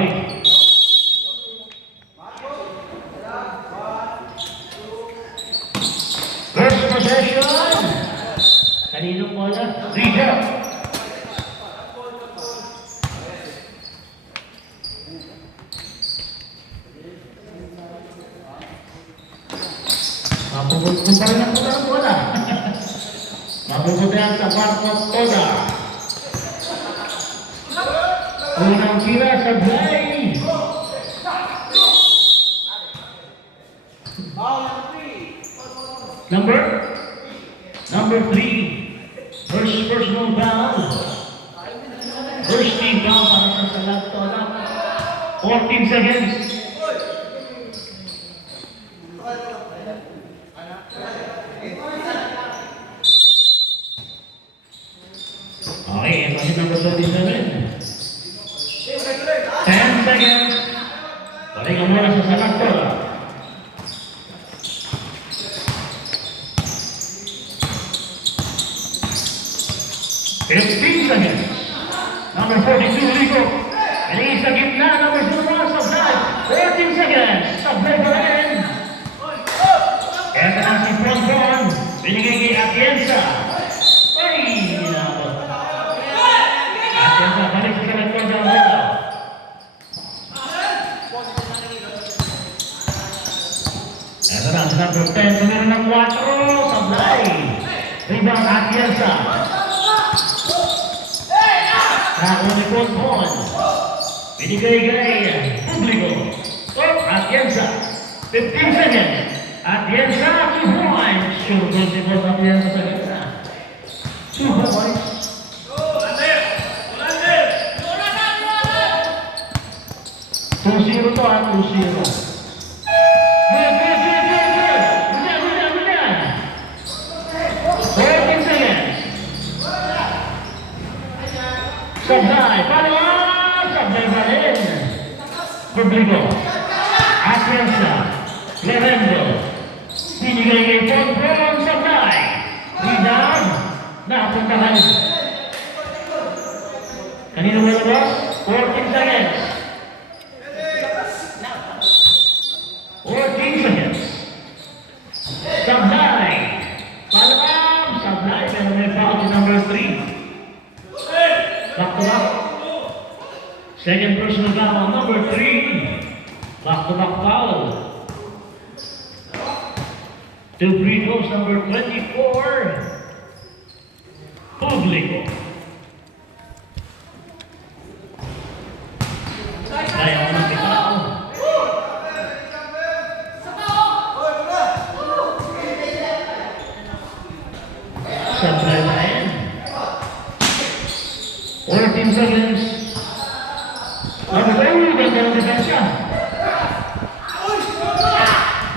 Sablay. First possession. Kaninong bola? Rija. Mapupunta pa rin ang bola. Mapupunta yan sa Marcos Toda. Unang tira sa Blay. Number 3. First personal foul. First team foul para sa Salat Toda. 14 seconds. Okay, ito si number 27. 10 seconds. Balik ang muna sa Salat Toda. 15 seconds. Number 42, Rico. Ini sa gitna, number 01, Sablay. 14 seconds. Sablay pa rin. Ito na si Pronpon. Binigay kay Atienza. Ay, hinabot. Atienza, balik sa Salat Toda ang bola. Ito na, number 10, tumira ng 4, Sablay. Rebound, Atienza. Nakuni Pronpon. Binigay kay Publico. Atienza. 15 seconds. Atienza, 2 points. Sure goal si Boss Atienza sa gitna. 2 points. Two-zero to, 2-0. Good. Good. 14 seconds. Sablay, Sablay pa rin. Publico. Atienza. Lerendo. Binigay kay Pronpon, Sablay. Rebound. Napuntahan. Kanino mo na boss? 14 seconds. 14 seconds. Sablay. Sablay. Pero may foul si number 3. Back to back. Second personal foul, number 3. Back to back foul. 2 free throws, number 24. Publico. Kaya ko na pitao. Sablay na yan. 14 seconds. Ganda ng defensya.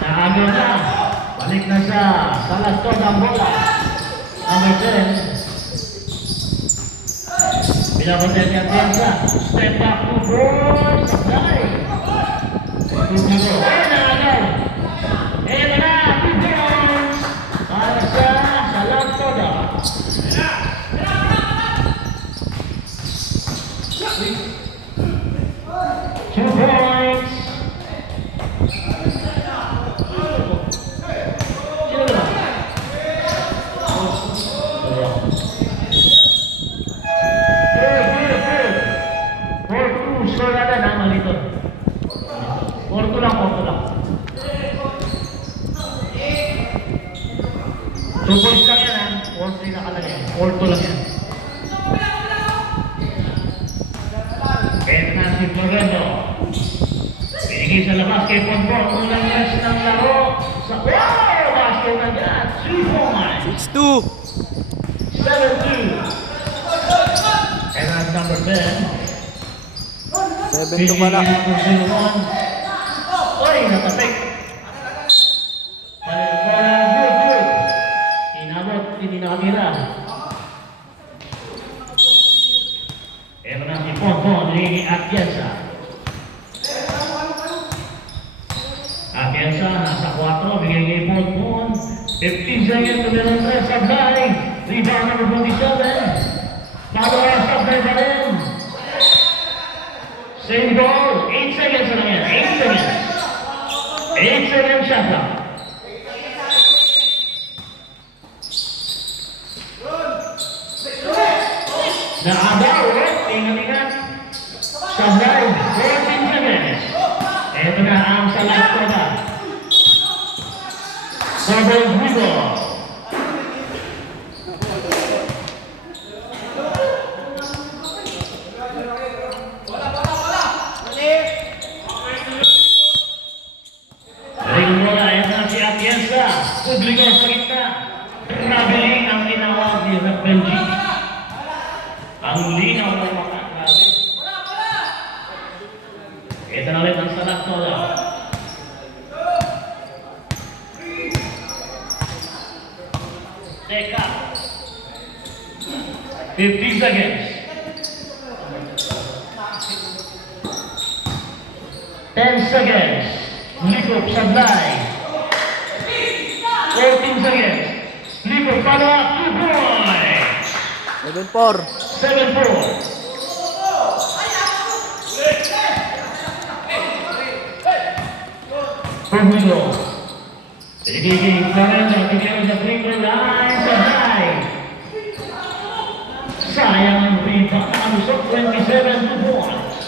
Naagaw na. Balik na sa Salat Toda ang bola. Number 10. Pinapunta niya Atienza. Step back to four. Sablay. Publico. Naagaw. Ito na. 2 points. Para sa Salat Toda. 2 points. Score natin ha, malito. 4-2 lang. 2 points lang yan ha. 4-3 nakalagay. 4-2 lang yan. Ito na si Florendo. Pinigay sa labas kay Pronpon. Unang rest ng laro. Basket na dyan. 3 points. 6-2. 7-2. And that's number 10. 7-2 pala. Oy, natapik. Good. Inabot, hindi nakatira. Ito na si Pronpon, ni Atienza. Atienza, nasa 4, bigay kay Pronpon. 15 seconds to the rest, Sablay. Rebound number 27. Follow-up, Sablay pa rin. Same goal. 8 seconds na lang yan. 8 seconds. 8 seconds shot clock. Naabaw. Ingat-ingat. Sablay. 14 seconds. Ito na ang salat ko ba. Double dribble. Ring bola, yan na si Atienza. Publiko sa gitna. Traveling ang tinawag ni Rafael G. Ang linaw ng mga grabe. Ito na ulit ang salat ko ba. Teka. 15 seconds. 10 seconds. Likop Sablay. 14 seconds. Likop follow up 2 points. 7-4. 7-4. Publiko. Pinigiging Florence ang tingin sa free throw line sa high. Sayang ang rebound. Nakalusok 27 points.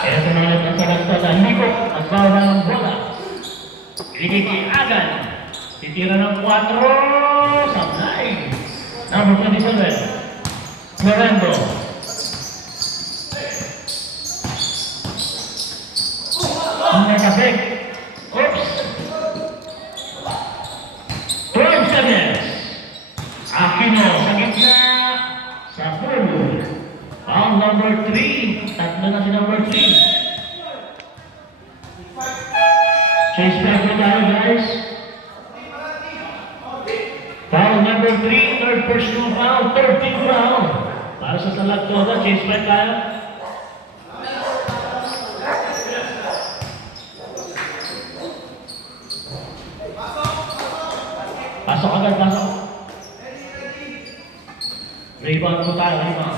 Ito na ulit ang salagtada. Likop at bawa ng bola. Pinigiging Agan. Titira ng 4. Sablay. Number 27. Florendo. Nakasik. Oops. 12 seconds. Aquino sa gitna. Sa full. Foul number 3. Tatlo na si number 3. Chase back na tayo guys. Foul number 3. Third personal foul. 13 foul. Para sa Salagtoga. Chase back tayo. Pasok agad, pasok. Rebound po tayo, rebound.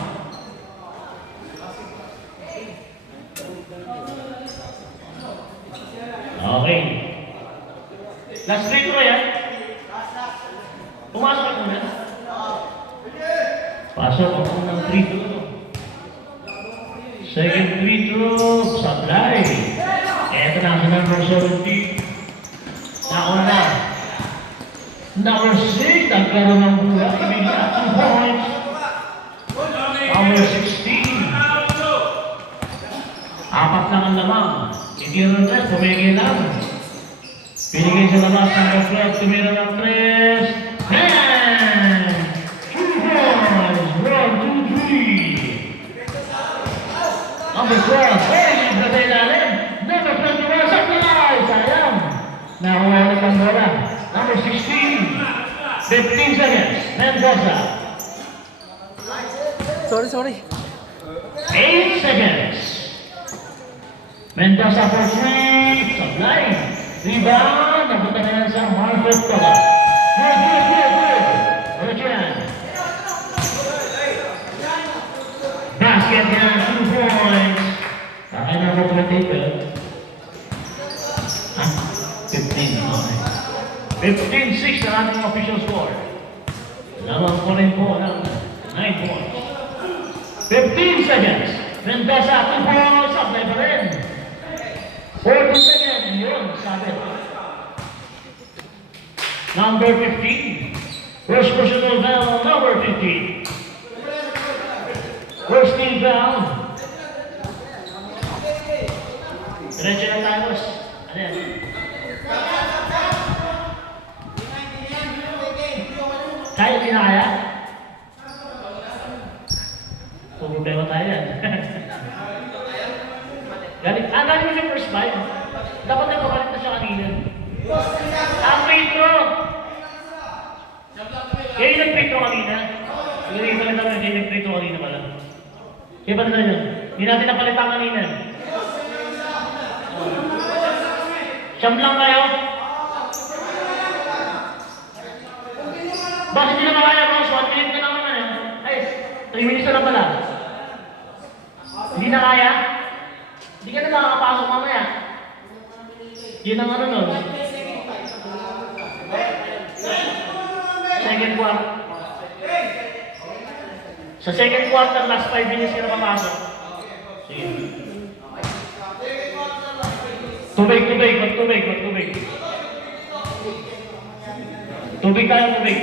Okay. Last free throw yan. Pumasok ka muna. Pasok ang unang free throw. Second free throw, Sablay. Ito na, sa number 17. Nauna na. Number 6, nagkaroon ng buha. Ibigay 2 points. Number 16. Apat lang ang lamang. Hindi rin tres, pumigil lang. Pinigay sa labas ng reflex, tumira ng tres. And 2 points. 1, 2, 3. Number 12, hey, libre sa ilalim. Number 21, Sablay. Sayang. Nakuha na ng bola. Number 16, 15 seconds, Mendoza. Sorry. 8 seconds. Mendoza for 3, Sablay. Rebound, napunta na yan sa Marcos Tola. Good. Richard. Basket yan, 2 points. Kaya na mo 28. 15, okay. 15-6 na ating official score. Lamang po rin po ng 9 points. 15 seconds. Mendoza, 2 points. Sablay pa rin. 40 seconds. Yun, sabi. Number 15. First personal foul, number 15. First team foul. Diretso na tayo, boss. Ano yan? Kaya kinaya? Problema tayo yan. Galing mo siya first five. Dapat nagpapalit na siya kanina. Ang free throw! Kaya yung nag-free throw kanina. Siguro yung palitan mo yung nag-free throw kanina pala. Kaya palitan nyo. Hindi natin napalitan kanina. Siyam lang kayo. Bakit hindi na makaya, boss? 1 minute na naman na. Ay, 3 20 minutes na lang pala. Hindi na kaya? Hindi ka na makakapasok mamaya. Yun ang ano nun. Second quarter. Sa second quarter, last 5 minutes ka na papasok. Sige. Tubig. Tubig tayo, tubig.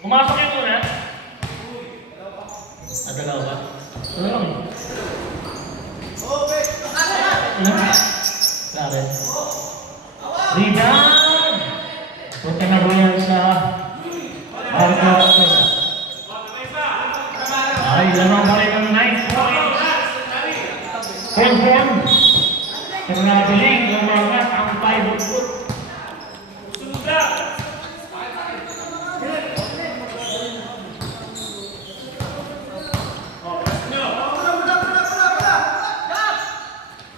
Pumasok yung muna. Dalawa ba? Dalawa. Klaro. Rebound! Punta na po yan sa Marco. Ay, lamang pa rin ang 9 points. Pon. Pero nabiling, lumangat ang 5 foot.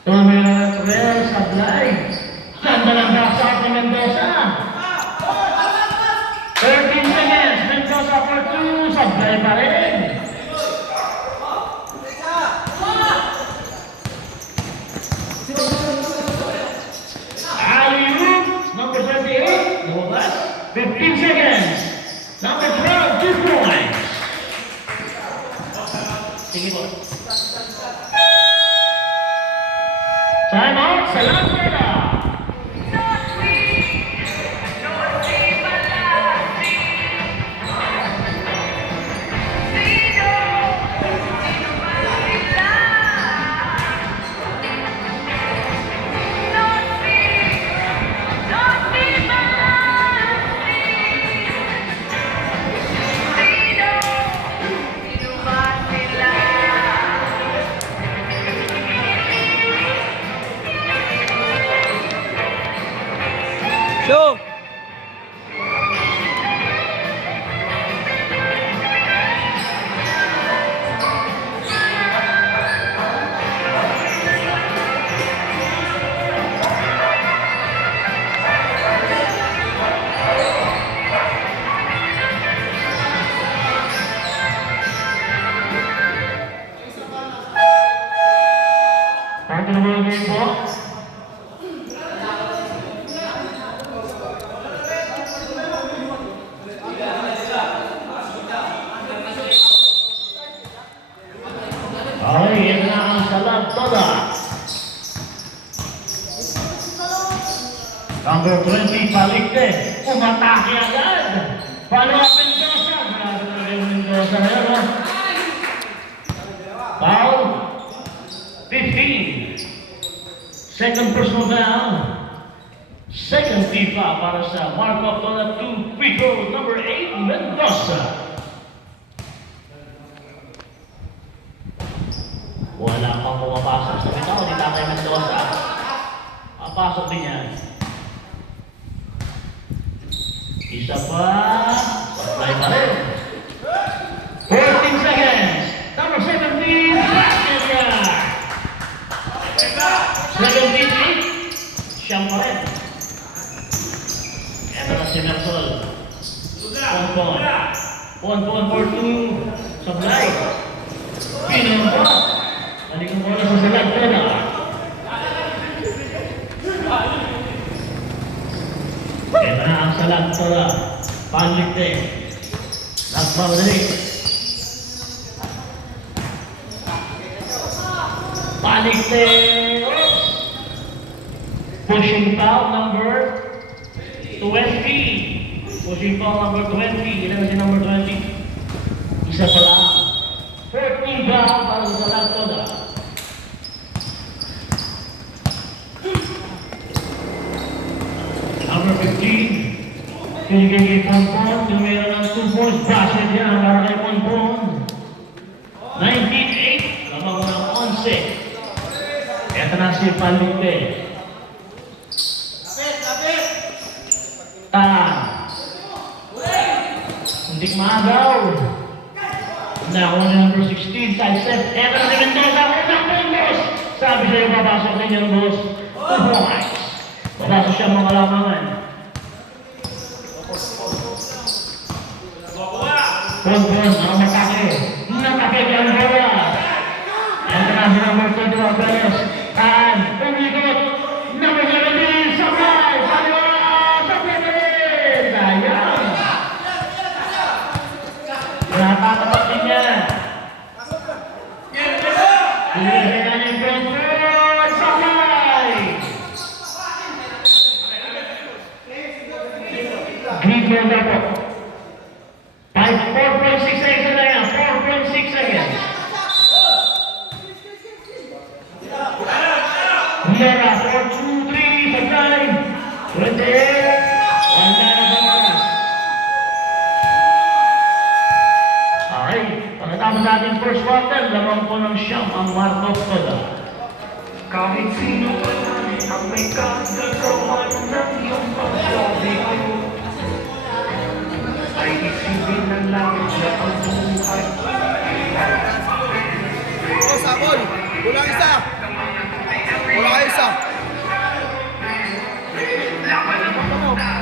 Tumerel Sablay. Ganda ng baksak ni Mendoza. 13 seconds. Mendoza for 2. Sablay pa rin. Alley-oop. Number 38. Lumabas. 15 seconds. Number 12. 2 points. Sige po. Time out, salam pera. Show! Paano na mga game po? Ay, yan na ang salat toda. Number 20, Palikte. Umatake agad. Follow up Mendoza. Grabe na rin Mendoza na yun, ha? Foul. 15. Second personal foul. Second FIFA para sa Marco Toda 2 free throw. Number 8, Mendoza. Wala pang pumapasok sa bitaw ni Tatay Mendoza. Papasok din yan. Isa pa. Supply pa rin. 14 seconds. Number 17. Basket niya. 17-8. Siyang pa rin. Ito na si Mersol. Pon for 2. Supply. Pinampa. Balik ang bola sa salat ko na. Ito na ang salat ko na. Palikte. Nagpabalik. Palikte. Pushing foul number 20. Pushing foul number 20. Ilan si number 20? Isa pa lang. 14 foul para sa salat ko na. Number 15, pinigay kay Ponpon, tumira ng 2 points, basket niya para kay Ponpon. 19-8, lamang mo ng 11. Ito na si Palikte. Hindi kumagaw. Nakuha na number 16, side step. Ito na si Mendoza, unang puntos. Sabi sa'yo, papasok din yung boss. 2 points. Pagbaso siya mga lamangan. Pon-pon, ang matake. Nakapit ang bola. Yan na si number 22, Perez. Taan, umikot. Number 17, Sabay. Kaliwa, Sabay. Sayang. Nakatapat din niya. Pilihan na yung pon-pon. Sabay. Green ball na po. 4.6 seconds na yan. 4.6 seconds. Mira, 4, 2, 3, sabay. 28. Wala na sa oras. Okay. Pagkatapos natin first quarter, lamang po ng siyam ang Marcos Toda. Kahit sino pa lang ang may kagagawa ng iyong pagsabi ko, ay isipin na lang na ang buhay. Oh, sabon! Kulang isa! Kulang isa!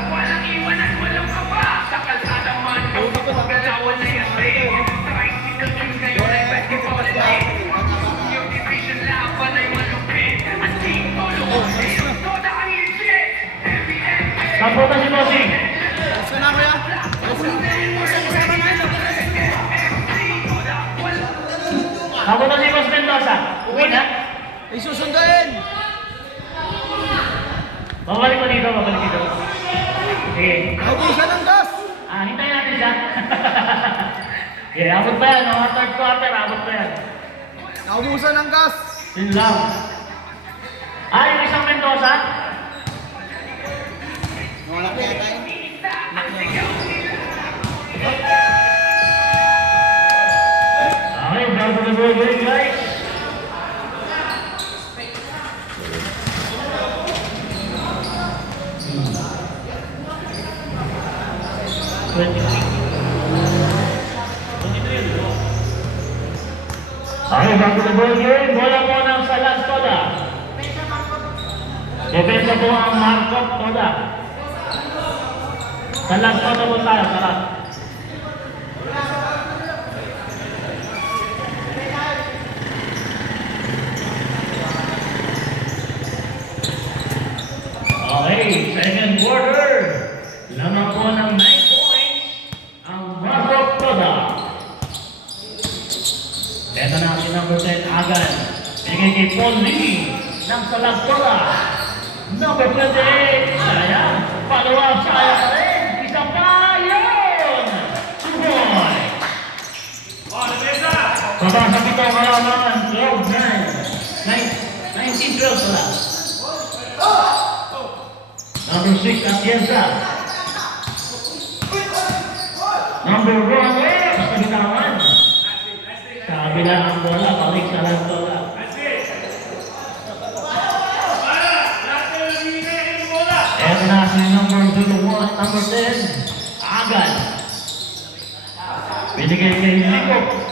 Walang iwan at walang kaba sa kalsada man. Pagkatawa na yan rin. Tricycle yun ngayon ay pwede pa ulit. Yung division laban ay malupit. At di tulong yung toda ang legit. Sampo na si Bossing. Gusto na ko yan? Sampo na si Boss Mendoza. Uwi na. Ay susunduin! Babalik mo dito, babalik dito. Sige. Naubusan ng gas! Hintayin natin siya. Okay, abot pa yan. Mga third quarter, abot pa yan. Naubusan ng gas! Yun lang. Yung isang Mendoza. Wala ko yata yun. Okay, bago na ball game, guys. Okay, bago na ball game. Bola po ng Salas Toda. Depensa po ang Marcos Toda. Salas Toda po tayo, Salas. Okay, second quarter. Lamang po ng 9 points ang Marcos Toda. Ito na si number 10, Agan. Binigay kay Paul Lee ng Salas Toda. Number 28, sayang. Follow-up, sayang pa rin. Isa pa, yun! Suboy. Baba sa pito, kalaman. 12, 19, 12 pala. Number 6, Atienza. Number 1, sa bitawan. Sa kabila ng bola, balik sa Lantola. Eto na si number 01, number 10, Agan. Binigay kay Nico.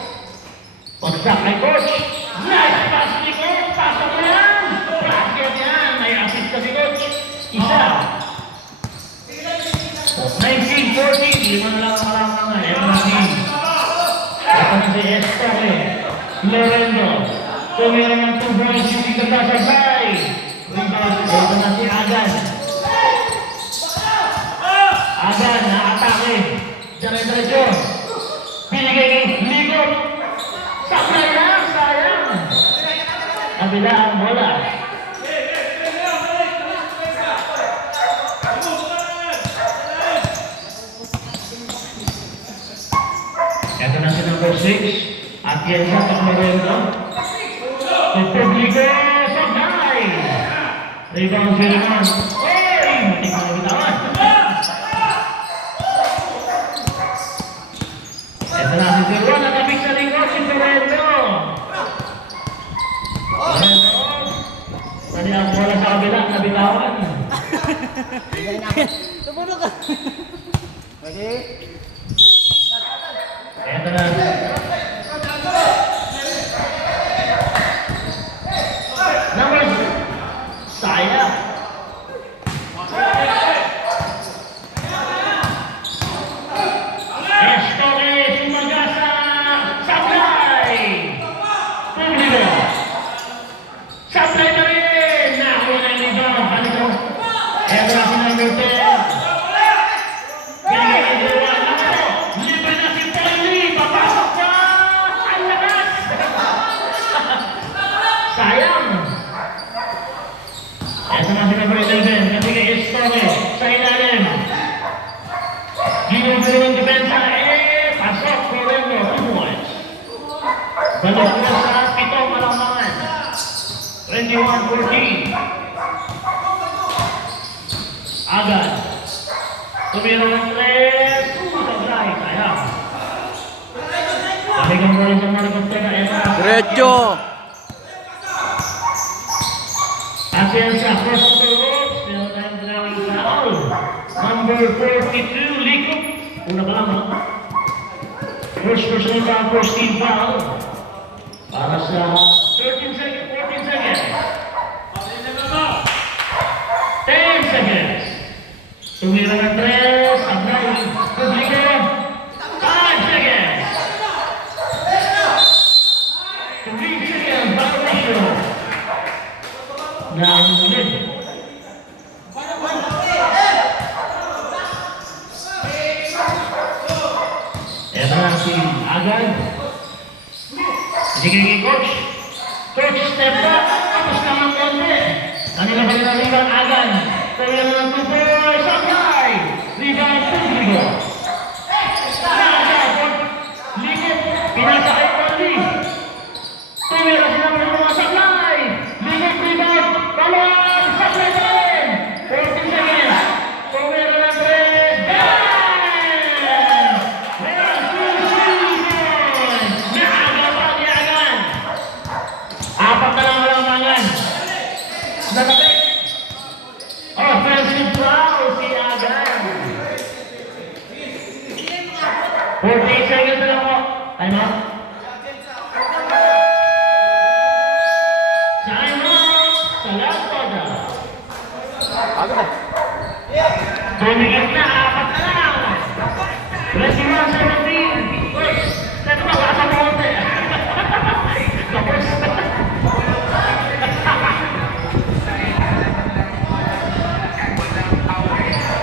Pagsak kay Coach. Nice pass ni Coach. Pasok mo yan. Basket yan. May assist ka si Coach. Isa. 19-14. Lima na lang ang malangan. Eto na si Estore. Lorenzo. Tumira ng 2 points. Hindi ka sasabay. Eto na si Agan. Agan, na-atake. Dire-diretso. Binigay kay Nico. Sablay lang, sayang. Kabila ang bola. Ito na si number 6. At yan sa Pagmarendo. Publiko, Sabay. Rebound si Rimon. Hey! Matik na bitawan. Ito na si Zerwan. Nakabig sa lingkod si Perendo. Tadi ang bola sa kabila, nabitawan. Tumuno ka! Ready? Ito na. Number 6. Sayang. number 10. Pinag-iiwan ako. Libre na si Polly. Papasok pa. Ang lakas. Sayang. Ito na si number 11. Kasi kay Estone. Sa ilalim. Ginugulo ng depensa. Pasok. Correndo. 2 points. Balik na sa pitong malambangan. 21-14. Agad. Tumira ng 3. Sablay. Sayang. Balikan mo rin sa mga nagpagteka. Diretso. Atienza cross the road. Still time drawing foul. Number 42. Likop. Una pa lang, ha? First personal foul, first team foul. Para sa 13 seconds, 14 seconds. 10 seconds. Tumira ng 3. Sablay. Publiko. 5 seconds. 3 seconds. Violation. Nahulid. Ito na si Agad. Sige kay Coach. Coach, step back. Tapos naman konti. Kanila pa rin ang rebound Agad. Kaya na ng 2 points. Sablay. Rebound Publiko. Likod. Pinasa kay Polly. Tumira sila mo mga Sablay. Likod rebound. Balon. Sablay pa rin. 14 seconds. Tumira ng 3. Bang! Meron 2 points. Naaga pa ni Agad. 4 na lang lamangan. Nakapit. Offensive foul si Agad. 14 seconds na lang po. Time out. Time out. Sa last quarter. Agad na. Tumigit na. 4 na lang. 21-17. Coach, ito ba? Kasa mo konti. Tapos.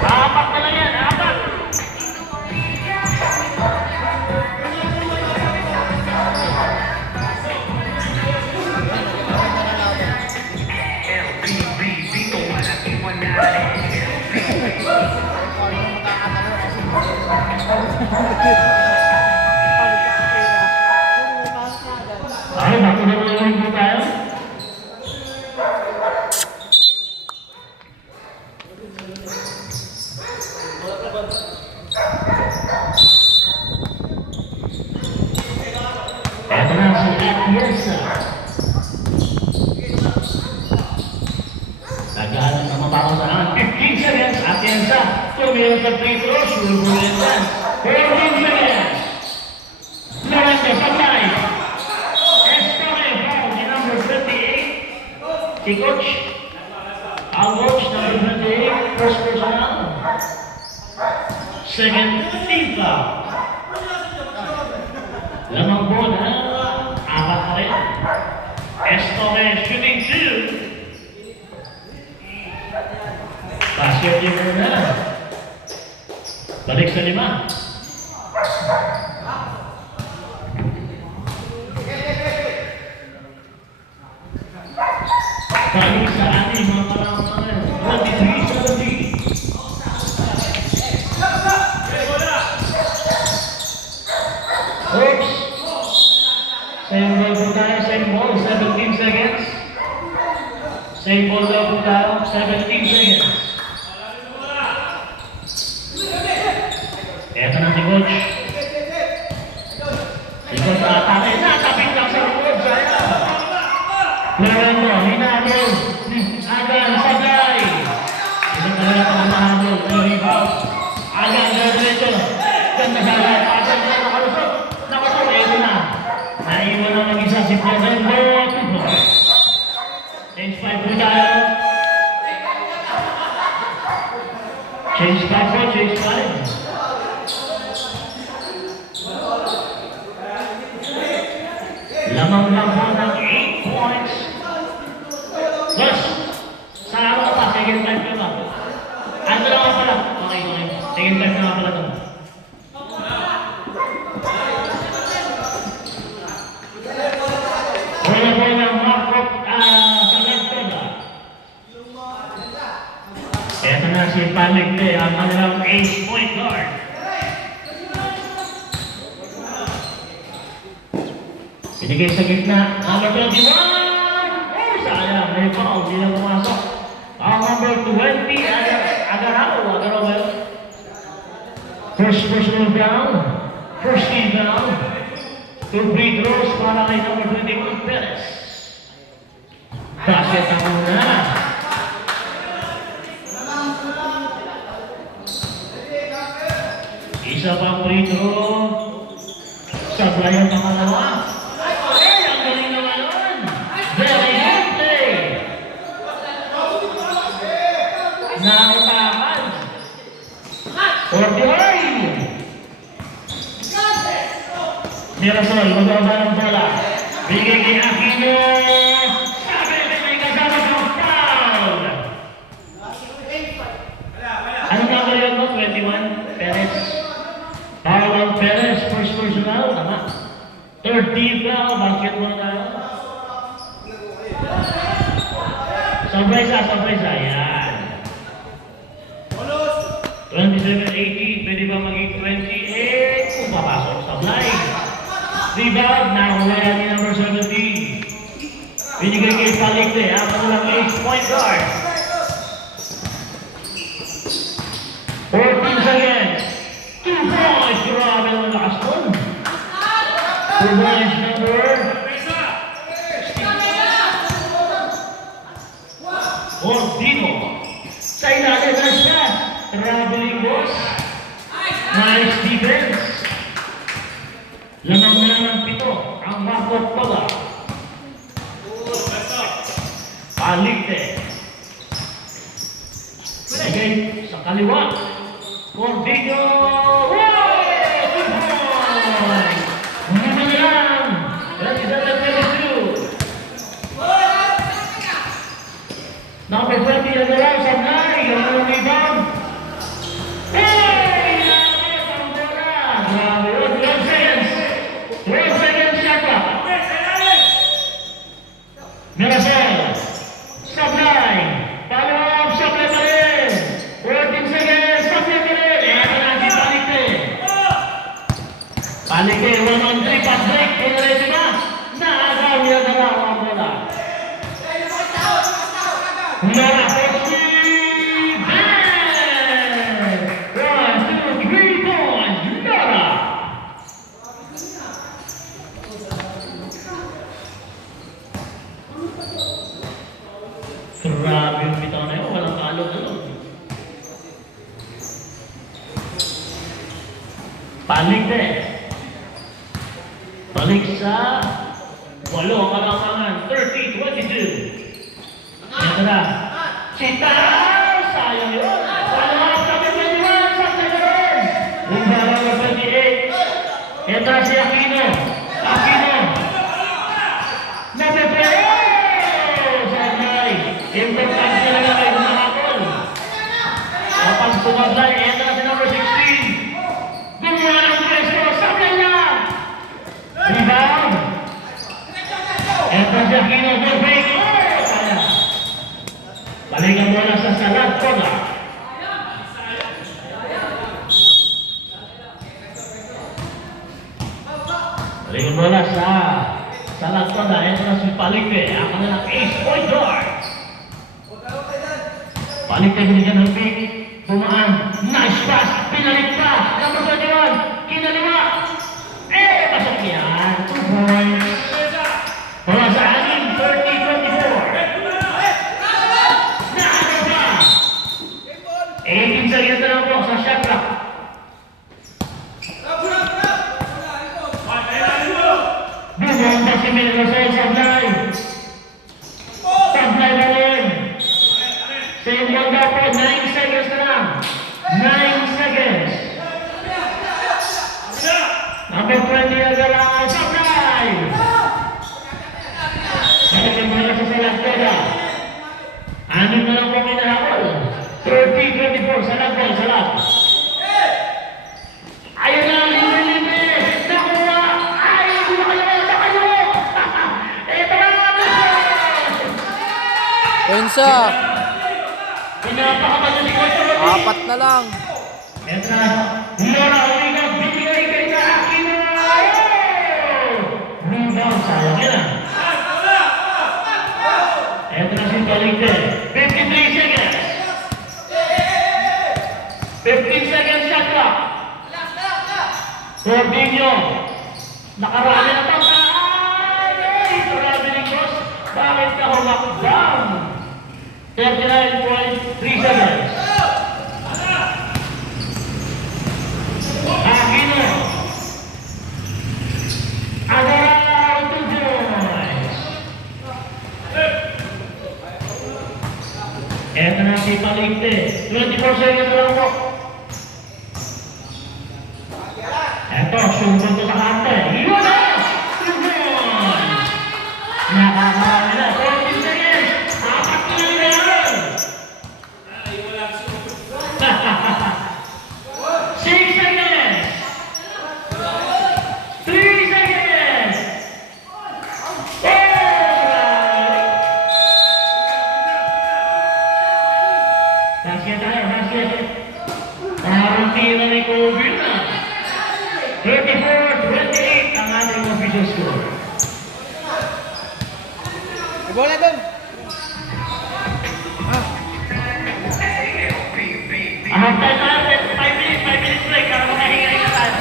Apat na lang yan. 4. Ay, bago na lang po tayo. Ito na si Atienza. Naghahanap ng mapapasaan. 15 seconds. Atienza. Tumira sa free throw. Sure po rin yan. 14 seconds. Lorenzo Sablay. Estone foul si number 28. Si Coach. Ang coach number 28. First personal. Second team foul. Lamang po na 4 na rin. Estone shooting 2. Basket giver na. Balik sa 5. Balik sa 6 mga kalamang. 23-17. Oops. Same ball po tayo. Same ball. 17 seconds. Same ball daw po tayo. 17 seconds. Eto na si Coach. Si Coach atake na. Tapik lang sa Coach. Lorenzo, hinabol. Agan, Sablay. Ito talaga pang mahabol. Pero rebound. Agan, diretso. Ganda sa lahat. Pasok na nakalusot. Nakalusot. Eto na. Naiwan na mag-isa si Lorenzo. Change 5 po tayo. Change 5 po. Change 5. Lamang lang po ng 8 points. Plus, sa araw pa, second time pa ba? Andra i-intern na nga pala ito. Wala po ng Marcot sa Lagtoda. Ito na si Paligte, ang kanilang ace point guard. Binigay sa gitna, number 21. Oh, sayang, may foul, hindi na pumasok. Ang number 20, Agarao ba yun? First personal foul, first team foul. 2 free throws para kay number 21, Perez. Basket na muna. Isa pang free throw. Sablay ang pangalawa. Ang galing naman nun. Very good play. Nakatakan. 49. Mirasol, magbawa ng bola. Bigay kay Aquino. Sabi may kasama ng foul. Ano nga ba yun mo? 21? Perez. Foul on Perez. First personal. Tama. Third team foul. Basket mo na tayo. Surprise. Yan. 27-18. Pwede ba maging 28? Kung papasok sa blind. Rebound, nakuha ni number 17. Binigay kay Paligte, ang kanilang ace point guard. 14 seconds. 2 points. Grabe ang lakas nun. 2 points number. Ordino. Sa ilalim na siya. Traveling boss. Nice defense. Lamang na ng 7 ang Marcot Toga. Paligte. Sige, sa kaliwa. Cordillo. Good boy! Muna na lang. That is at the 22. Number 20 ang lang sa Nari. Ang rebound. Hey! Ang bola. Grabe. 12 seconds. 12 seconds shot clock. Mirasol. Supply. Follow up. Supply pa rin. 14 seconds. Supply pa rin. Eto na si Paligte. Paligte. 1-on-3 pass break. Pinarecho na. Naagaw niya na lang ang bola. Nora Foxy. Bang! 1, 2, 3 points. Nora. Grabe yung bitaw na yun. Walang talo na yun. Paligte. Balik sa 8 ang kalamangan. 30-22. Ito na. Sita! Sayang yun. Follow up sa 21. Sakta na rin. Yung bala na 28. Ito na si Aquino. Aquino. Napepeo! Sablay. Importante na lang kayo nakakol. Kapag sumablay, ito na si number 16. Gumawa ng preso. Sablay na! Rebound. Ito si Aquino. Good break. Sayang. Balik ang bola sa Salat Toga. Balik ang bola sa Salat Toga. Ito na si Paligte. Ang kanilang ace point guard. Paligte binigyan ng pick. Tumaan. Nice pass. Pinalik pa. Number 21. Kinaliwa. Pasok yan. 2 points. Wala sa anin. 30-24. 18 seconds na lang po sa shot clock. Bumong pa si Mirasol Sablay. Sablay na rin. Same lang daw po. 9 seconds na lang. 9 seconds. Number 20 Agarao. Sablay. Balikin mo lang sa Salat Toga. Anim na lang po kinahapon. 30-24, salat. isa. Pinapakamadali ko ito. 4 na lang. Ito na. Mura, umiga, bigay kay Aquino. Rebound, sayang yan. Ito na si Paligte. 53 seconds. 15 seconds shot clock. Corvinio. Nakarami na pa. Ay, traveling boss. Bakit ka humakbang? 39.3 seconds. Aquino. Agarrado 2 points. Eto na si Paligte. 24 seconds lang po. Eto, sumbon to sa kante. Yun na! 2 points. Nakakarami na. 14 seconds. Apat na lang na yun. 6 seconds. 3 seconds. Basket tayo, basket. Parang tira ni Kobe na. 34-28 ang ating official score. Bola doon. Half time tayo, 5 minutes break. Para makahinga na tayo.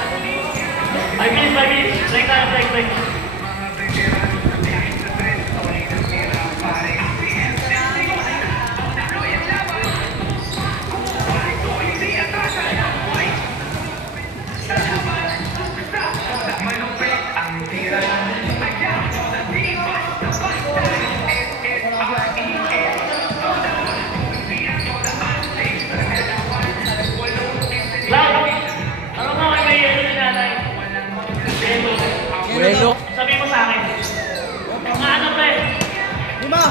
5 minutes. Break tayo, break. Lau, ano mo kayo may yelo ni nanay? Yelo. Bueno. Sabi mo sa akin. Mga ano pre? 5. Mga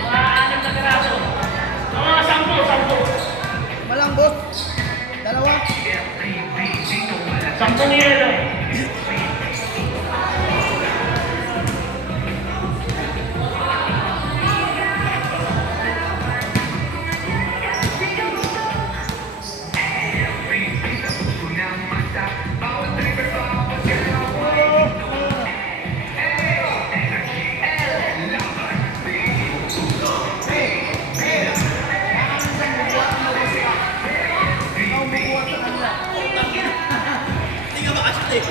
6 na piraso. Mga 10. Malambot. 2. 10 yelo. Hindi ka makashoot eh.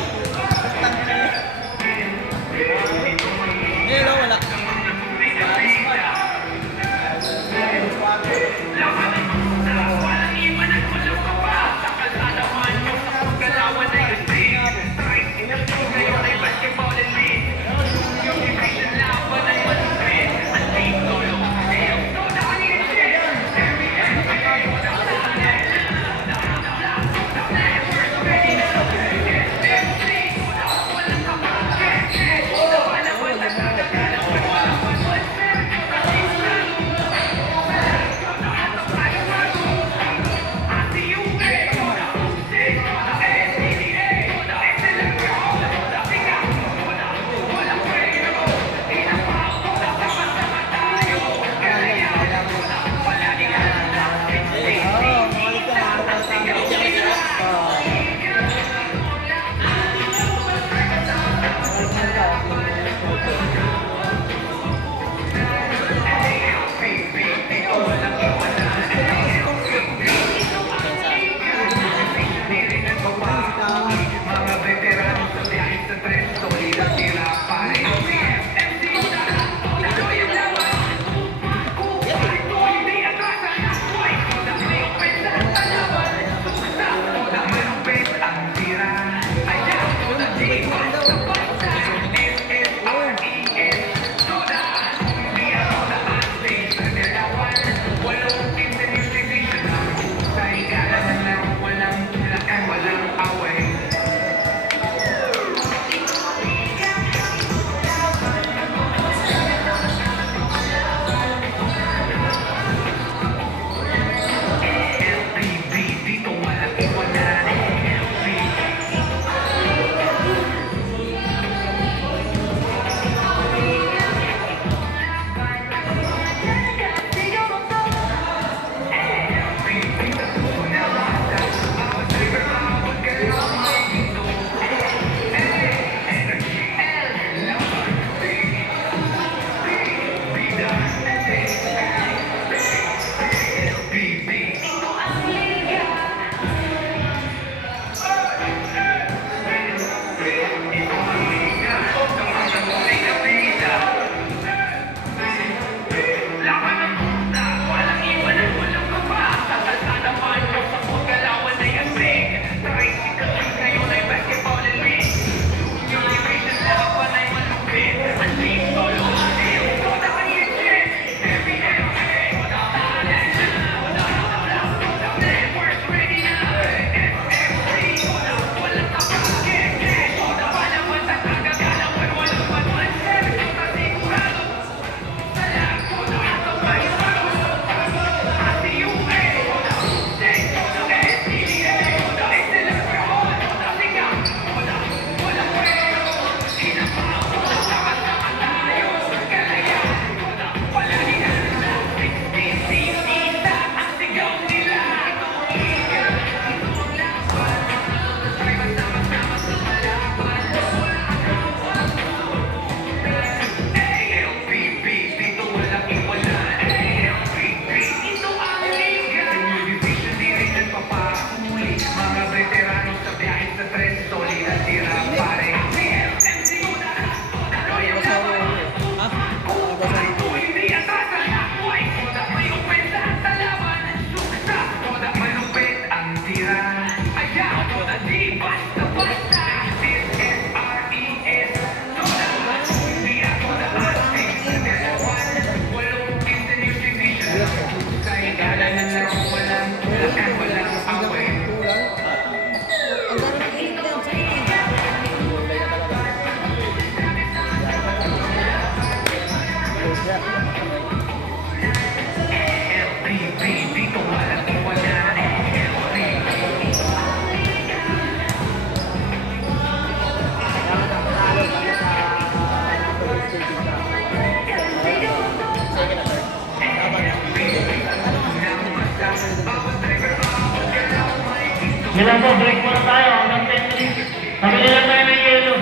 Ilan po, break muna tayo hanggang 10 minutes. Pabili lang tayo ng yelo.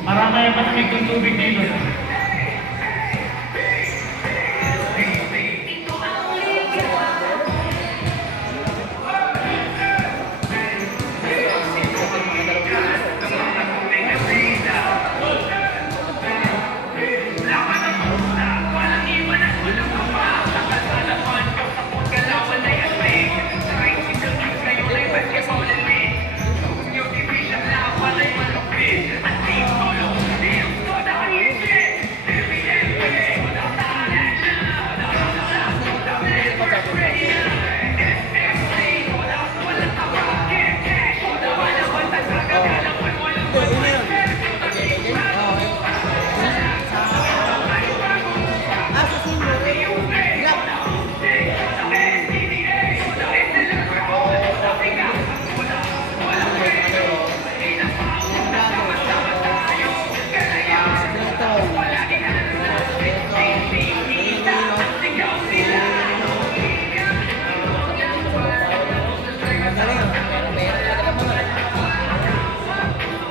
Para may matamig ng tubig dito.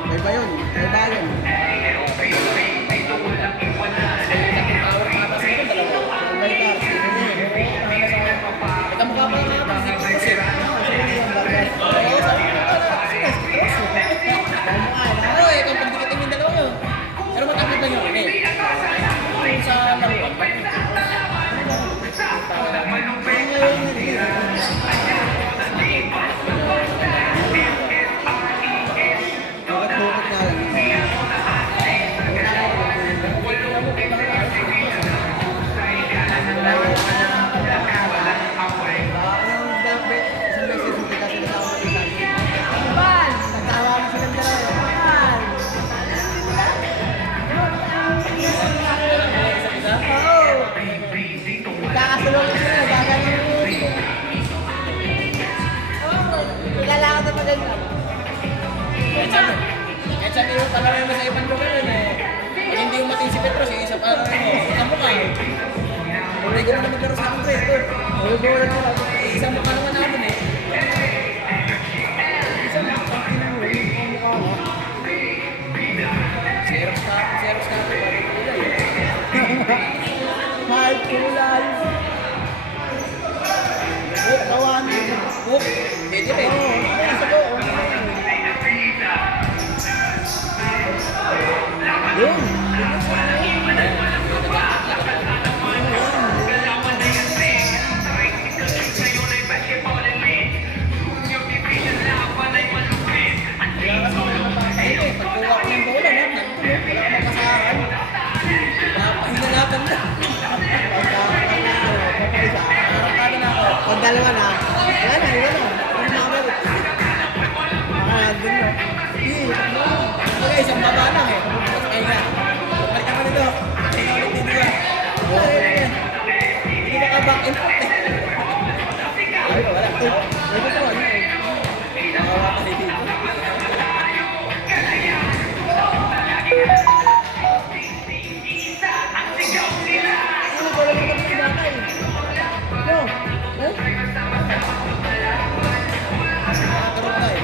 May ba yun? May ba yun? Bukot na lang. Kahit sabi mo, palaro mo sa ibang lugar yun eh. Pag hindi yung mating si Petros, yung isa pa, isang mukha. Hindi ko naman naglaro sa akin ko eh. Isang mukha naman namin eh. Xerox ka ako, bago kulay. Mahal kulay. Kawan. Hook, pwede rin. Pagkuha ko ng bola, wala ka mapasahan. Pahinanapan na. Pahinanapan na ako. Pag dalawa na, wala na, wala na. Ano na ako? Dun na. Okay, isang baba lang eh. Ay nga. Balik naman dito. Ulit dito ka. Hindi ka back and forth eh. Ay, wala. Ay, ito ano eh. Wala pa dito. Ano ko lang naman sinatay? No? Nakakarot na eh.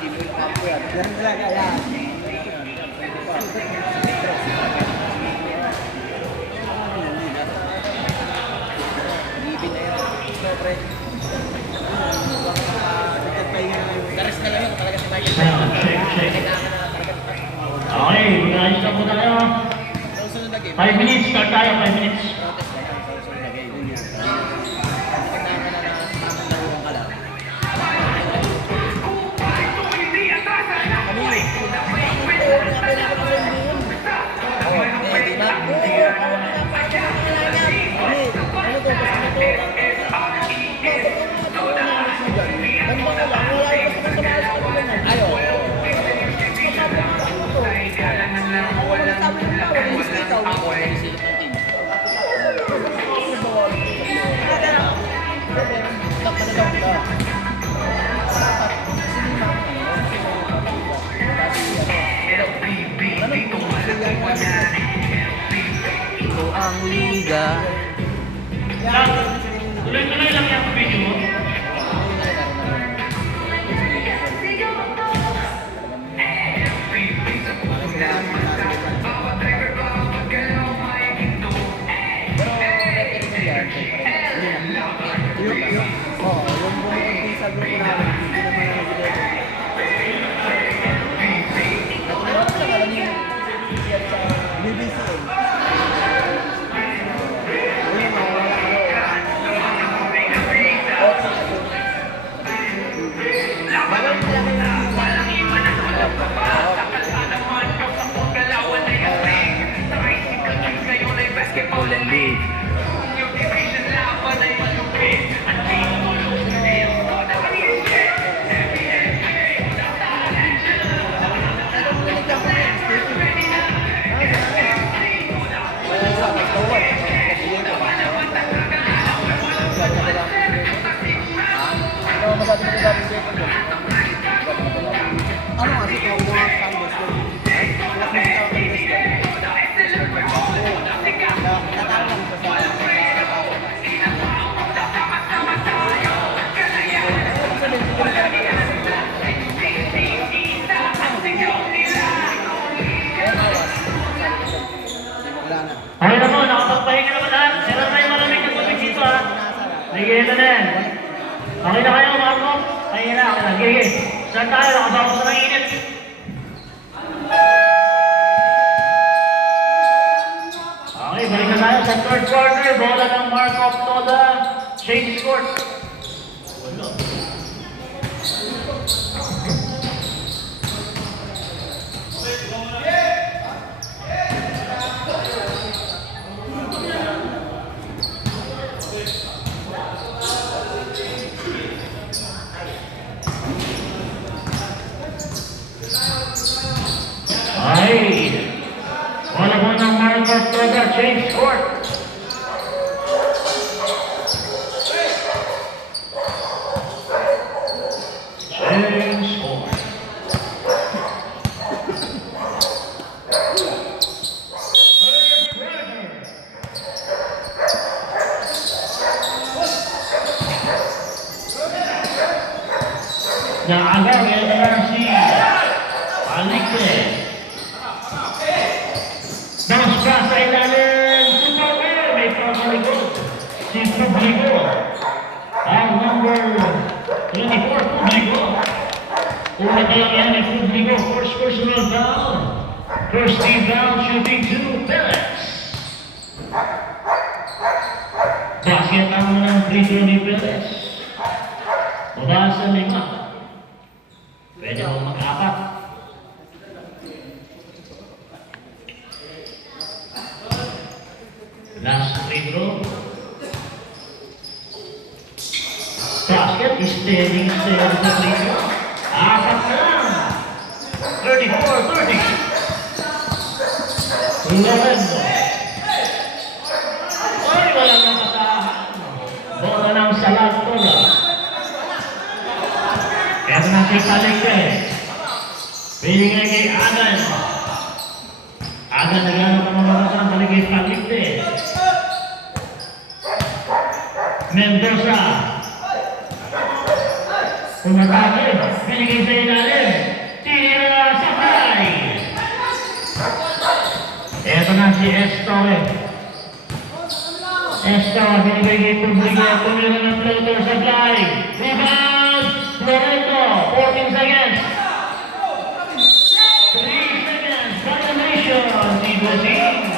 di mo yung kampo yan. Yan talaga, yan. Ibig na yun. Siyempre. Garis na lang yun talaga si Michael. Shake. Okay, mag-ayos na po tayo. Sa susunod na game. 5 minutes, start tayo, 5 minutes. Protest na lang sa susunod na game. Kailangan na tamang ka lang. Oo, di ba? Ayaw. Ako, nalisilip ng team. Ito ang liga. Tuloy-tuloy lang yung video mo. Yung bumukod sa grupo namin, hindi naman ang nag-deliver. BBCN. Basketball and league. Yung division laban ay malupit. Ang team mo Ano kasi kung mga Sundays ko? Okay na po, nakapagpahinga naman lahat. Sira na yung malamig na tubig dito ha. Nagigita na yan. Okay na kayo mga ko? Ayun na, okay na. Gigi. Saan tayo? Nakasama sa ng init. Okay, balik na tayo sa third quarter. Bola ng Markov Toda. Change court. Wala. Ay, wala mo ng Marcos Toda, change court. Change court. Naagaw yan na si Alikte. Bounce pass sa ilalim. Super Air. May pagkaliko. Si Publico. Ang number 24, Publico. Una ka lang yan ni Publico. First personal foul. First team foul shooting 2 Perez. Basket ang ng free throw ni Perez. Mabasa sa 5. Pwede mo mag-apat. Last free throw. Basket is standing still in the free throw. Apat na. 34-30. Lorenzo. Ay, walang napasahan. Bola ng Salat Toda. Ito na si Palikte. Binigay kay Agan. Agan nagano ka mga bata ng Palikte Palikte. Mendoza. Umatake, binigay sa ilalim. Tira Sakay. Ito na si Estore. Estore, binigay kay Publico. Tumira ng floater sa fly. Rebound! Loreto, 14 seconds. 3 seconds. Violation. Dibosing.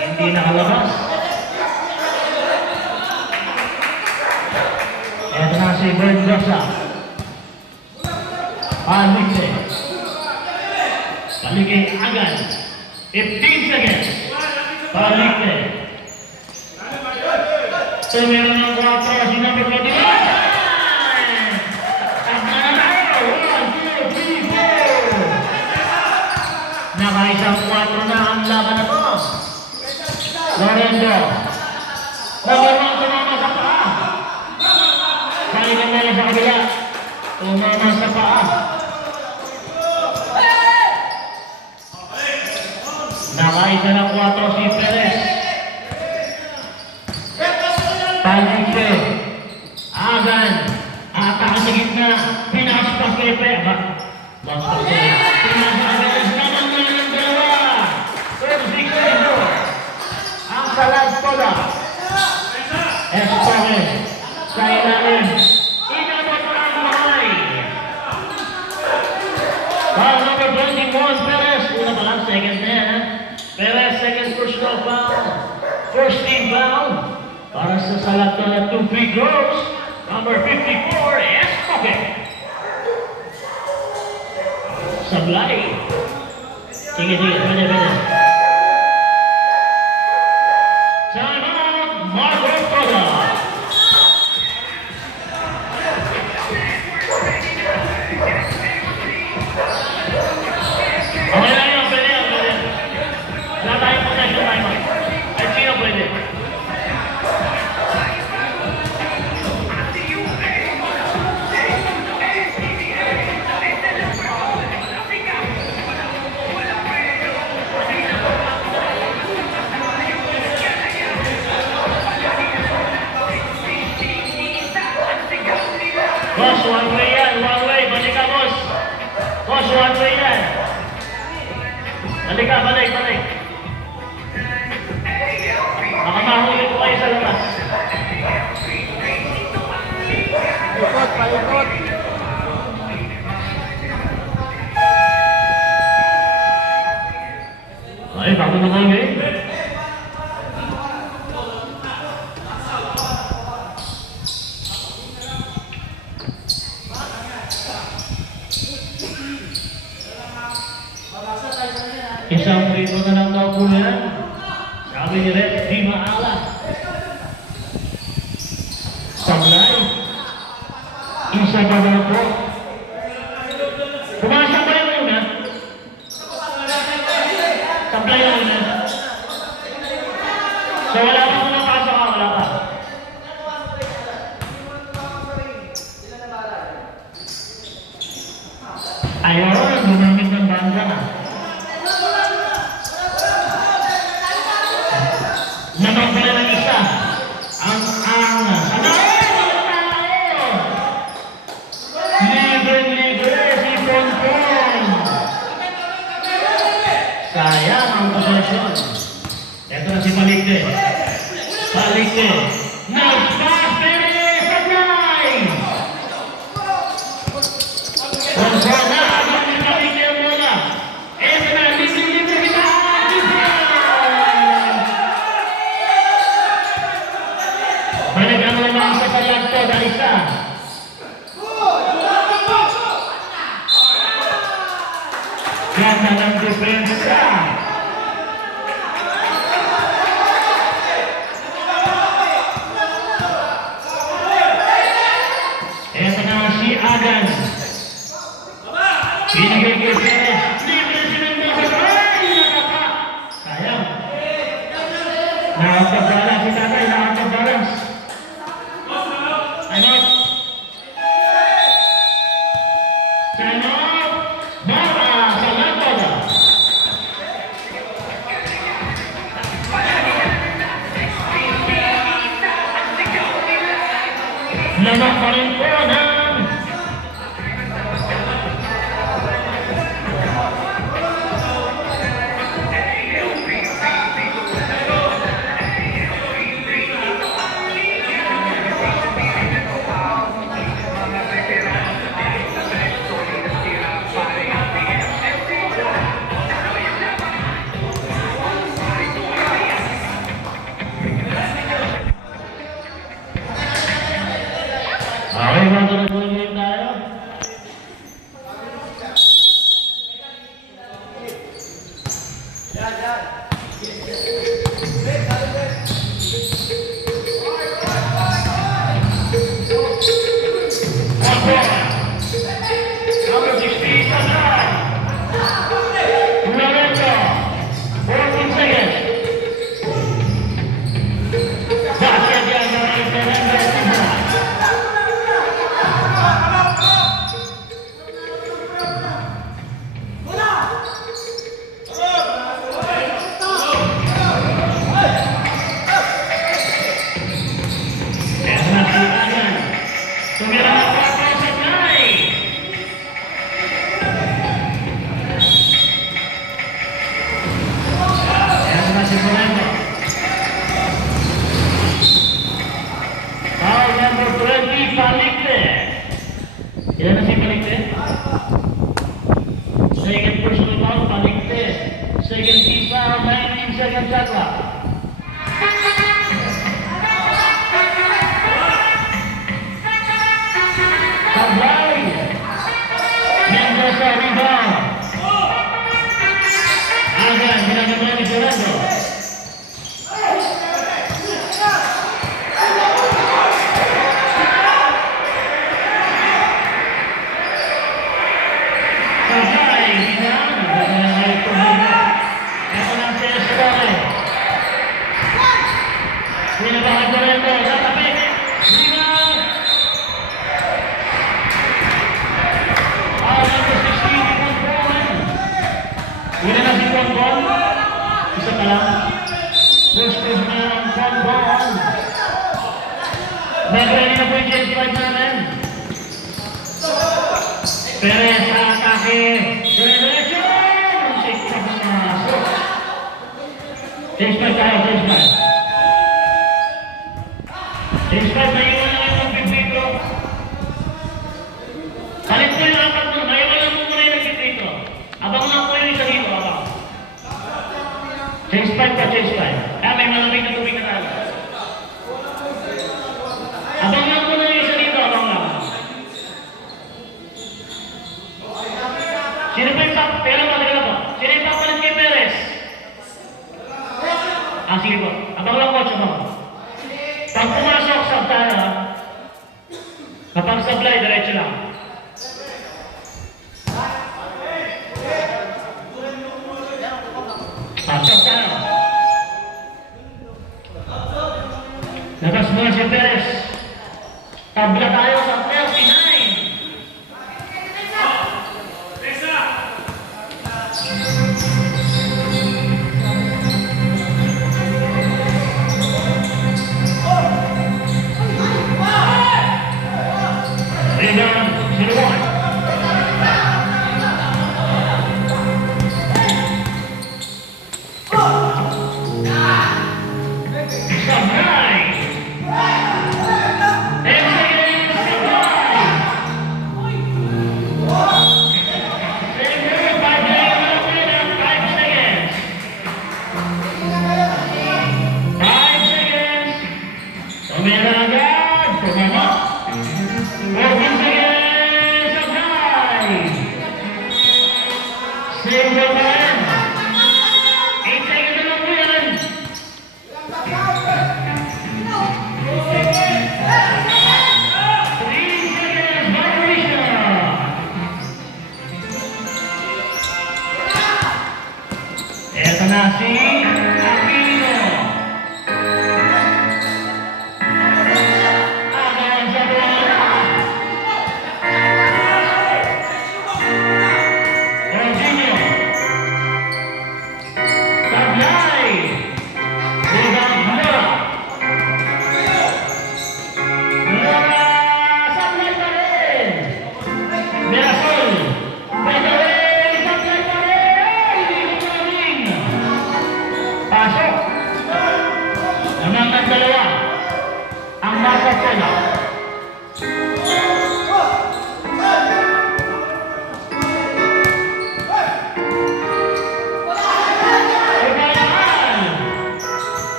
Hindi nakalabas. Ito na si Berdosa. Paligay. Paligay agad. 15 seconds. Paligay. Tumira ng 4. Si number 21. Takma na tayo. 1, 2, 3, 4. Nakaisang 4 na ang laban na to. Lorenzo. Number 1 tumama sa paa. Balikan na lang sa kabila. Tumama sa paa. Nakaisa ng 4 si Perez. Paligay. Agan. Atake sa gitna. Pinaspas kay Pepe. Bastos ko na. Pinaspas Perez naman na ng dalawa. 36-34. Ang salad toda. Estore. Sa ilalim. Inabot ang buhay. Foul number 21, Perez. Una pa lang, second na yan. Perez, second personal foul. First team foul. Para sa salad toda, 2 free throws. Number 54, Escoque. Sablay. Sige, pwede. Time out, Marco Toda. Okay lang yun, pwede. Wala tayong possession time out. At sino pwede? Boss, one way yan, one way. Balik ka, boss. Boss, one way yan. Balik. Baka mahuli ko kayo sa labas. Paikot. Ay, bago naman eh. Isang prito na lang daw po yan. Sabi ni Red, di maala. Sablay. Isa pa daw po. Pumasa pa yung una. Sablay yung una. So wala pa kung napasok ka, wala pa. Ayun, gumamit ng banda na. Naman pala ng isa. Ang libre si Ponpon. Sayang ang possession. Ito na si Paligay. Nice pass, Perez! Sablay! Ponpon na, abang ni Paligay ang bola. Ito na, libre kita! Balik ang lamang sa salad to, Dalisa. Ganda ng depensa. Ito na si Agan. Binigay kay Perez. Libre si Mendoza. Ay, nakaka. Sayang. Nakapagbalance si Tatay, nakapagbalance. Time out. Mara sa Lantoda. Lamang pa rin po ng Okay, magtuloy tayo. One point. Number 16, Sandra. Lorenzo. 14 seconds. Basket yan ng Fernando Silva. Kaya nasilagan. Tumira ang pako sa play. Kaya nasilagan. Foul number 20, Palikte. Ilan na si Palikte? Second personal foul, Palikte. Second team foul, 19 seconds shot clock. Sablay. Mendoza rebound. Agad, ginagawa ni Fernando. Sablay, rebound. Ito na si Escobar. Pinabahan Fernando, tatapik. Rebound. Foul number 16, Bonbon. Wala na si Bonbon. Isa pa lang. First push na ang Bonbon. Nag-ready na po yung James White namin. Perez sa atake. Dire-diretso! Shake na pumasok. James White tayo, James White. James White, may iwan na yung pipito. Palit po yung apat mo. May iwan lang mo muna yung nagpipito. Abang lang po yung isa dito, abang. James White pa, James White. May malamig na tubig na tayo. Abang lang muna yung isa dito, abang lang. Sino pa yung top? Pero matagal po. Sino yung papalit kay Perez? Sige po. Abang lang, coach, abang. Pag pumasok, sab tayo, ha? Kapag sablay, diretso lang. Sab tayo. Labas muna si Perez. Tabla tayo sa 39. Rebound, 01. Sablay. 10 seconds, Sablay. Same 5 seconds. 5 seconds. Tumira agad. Tumama. 14 seconds.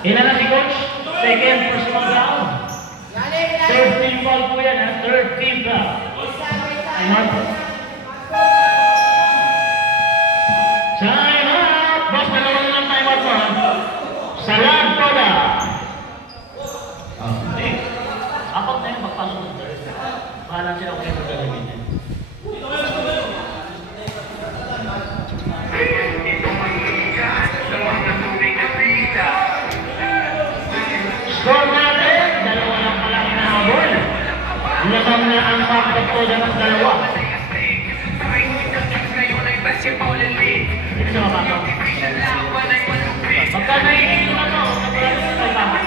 Ilan na si Coach? Second personal foul. Third team foul po yan, ha? Third team foul. Time out. Time out! Boss, dalawa na lang time out mo, ha? Salag Toda. Hindi. Apat na yung magpasok ng third. Bahala sila kung ito gagawin niya. Score natin, dalawa lang pala hinahabol. Lamang na ang pagkaktoda ng dalawa. Ito sa mababa. Pagka naiingin na ito, kapalagin na tayo tama.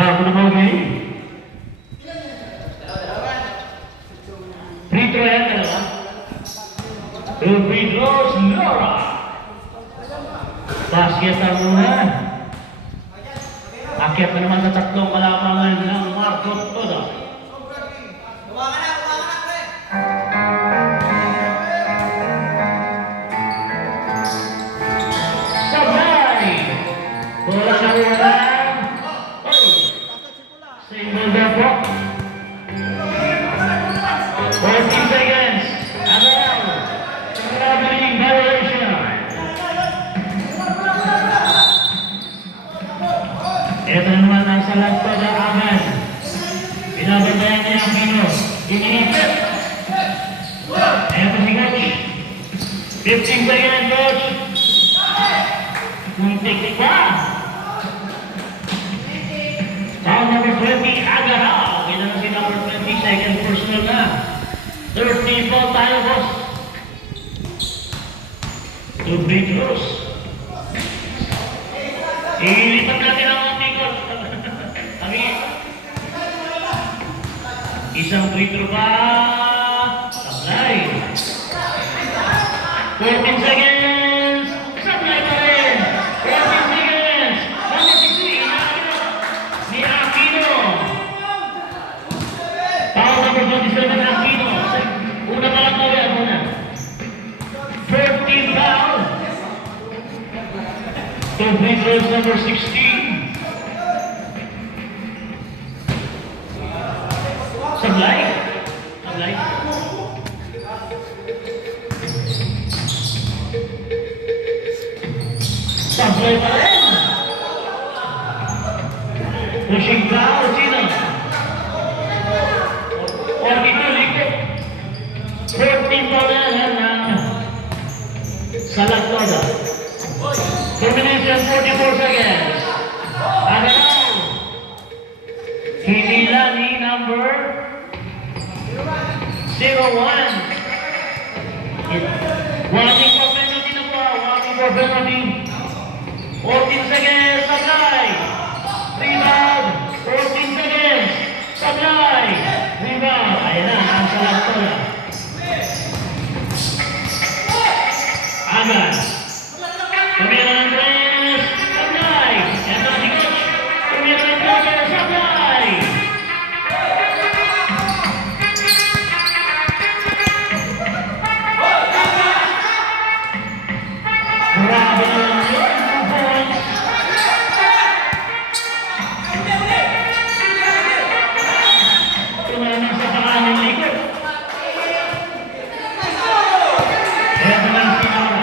Ako na mga free throw yan dalawa. Two free throws, Laura. Basket ang muna. Akyat na naman sa tatlong kalamangan ng Marco Toda. Sabay! Bola na wala. Single double. 14 seconds. Agal. Traveling violation. Ito naman ang salag pa na Agan. Binabantayan niya ang Pino. Inipit. Ito si Coach. 15 seconds, Coach. Muntik pa. Foul number 20, Agaraw. Kailan si number 20, second personal na. 30 foul tayo, boss. Two free throws. Ilipat natin ang ating coach. Kami. Isang free throw pa. Sablay. 14 seconds. Sablay pa rin. 14 seconds. 160. Ni Aquino. Foul number 27, Aquino. Una pa lang kaya muna. 14 foul. Two free throws number 16. Sablay. Sablay. Sablay pa rin. Pushing foul, sino? 42, likod. 14 foul na Salag Toda. 2 minutes and 44 seconds. Agaraw. Hinila ni number 01. Warning for penalty na po. Warning for penalty. 14 seconds. Sablay. Rebound. 14 seconds. Sablay. Rebound. Ayan na. Ang Salag Toda. Agan. Tumira ng tres. Sablay. Ito si Coach. Tumira ng tres. Sablay. Grabe naman yun. 2 points. Tumira ng sa pakanan likod. Ito lang si Laura.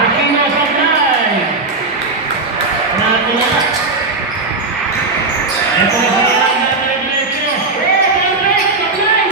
Aquino Sablay. Natula. Ito na si Laura. Sablay.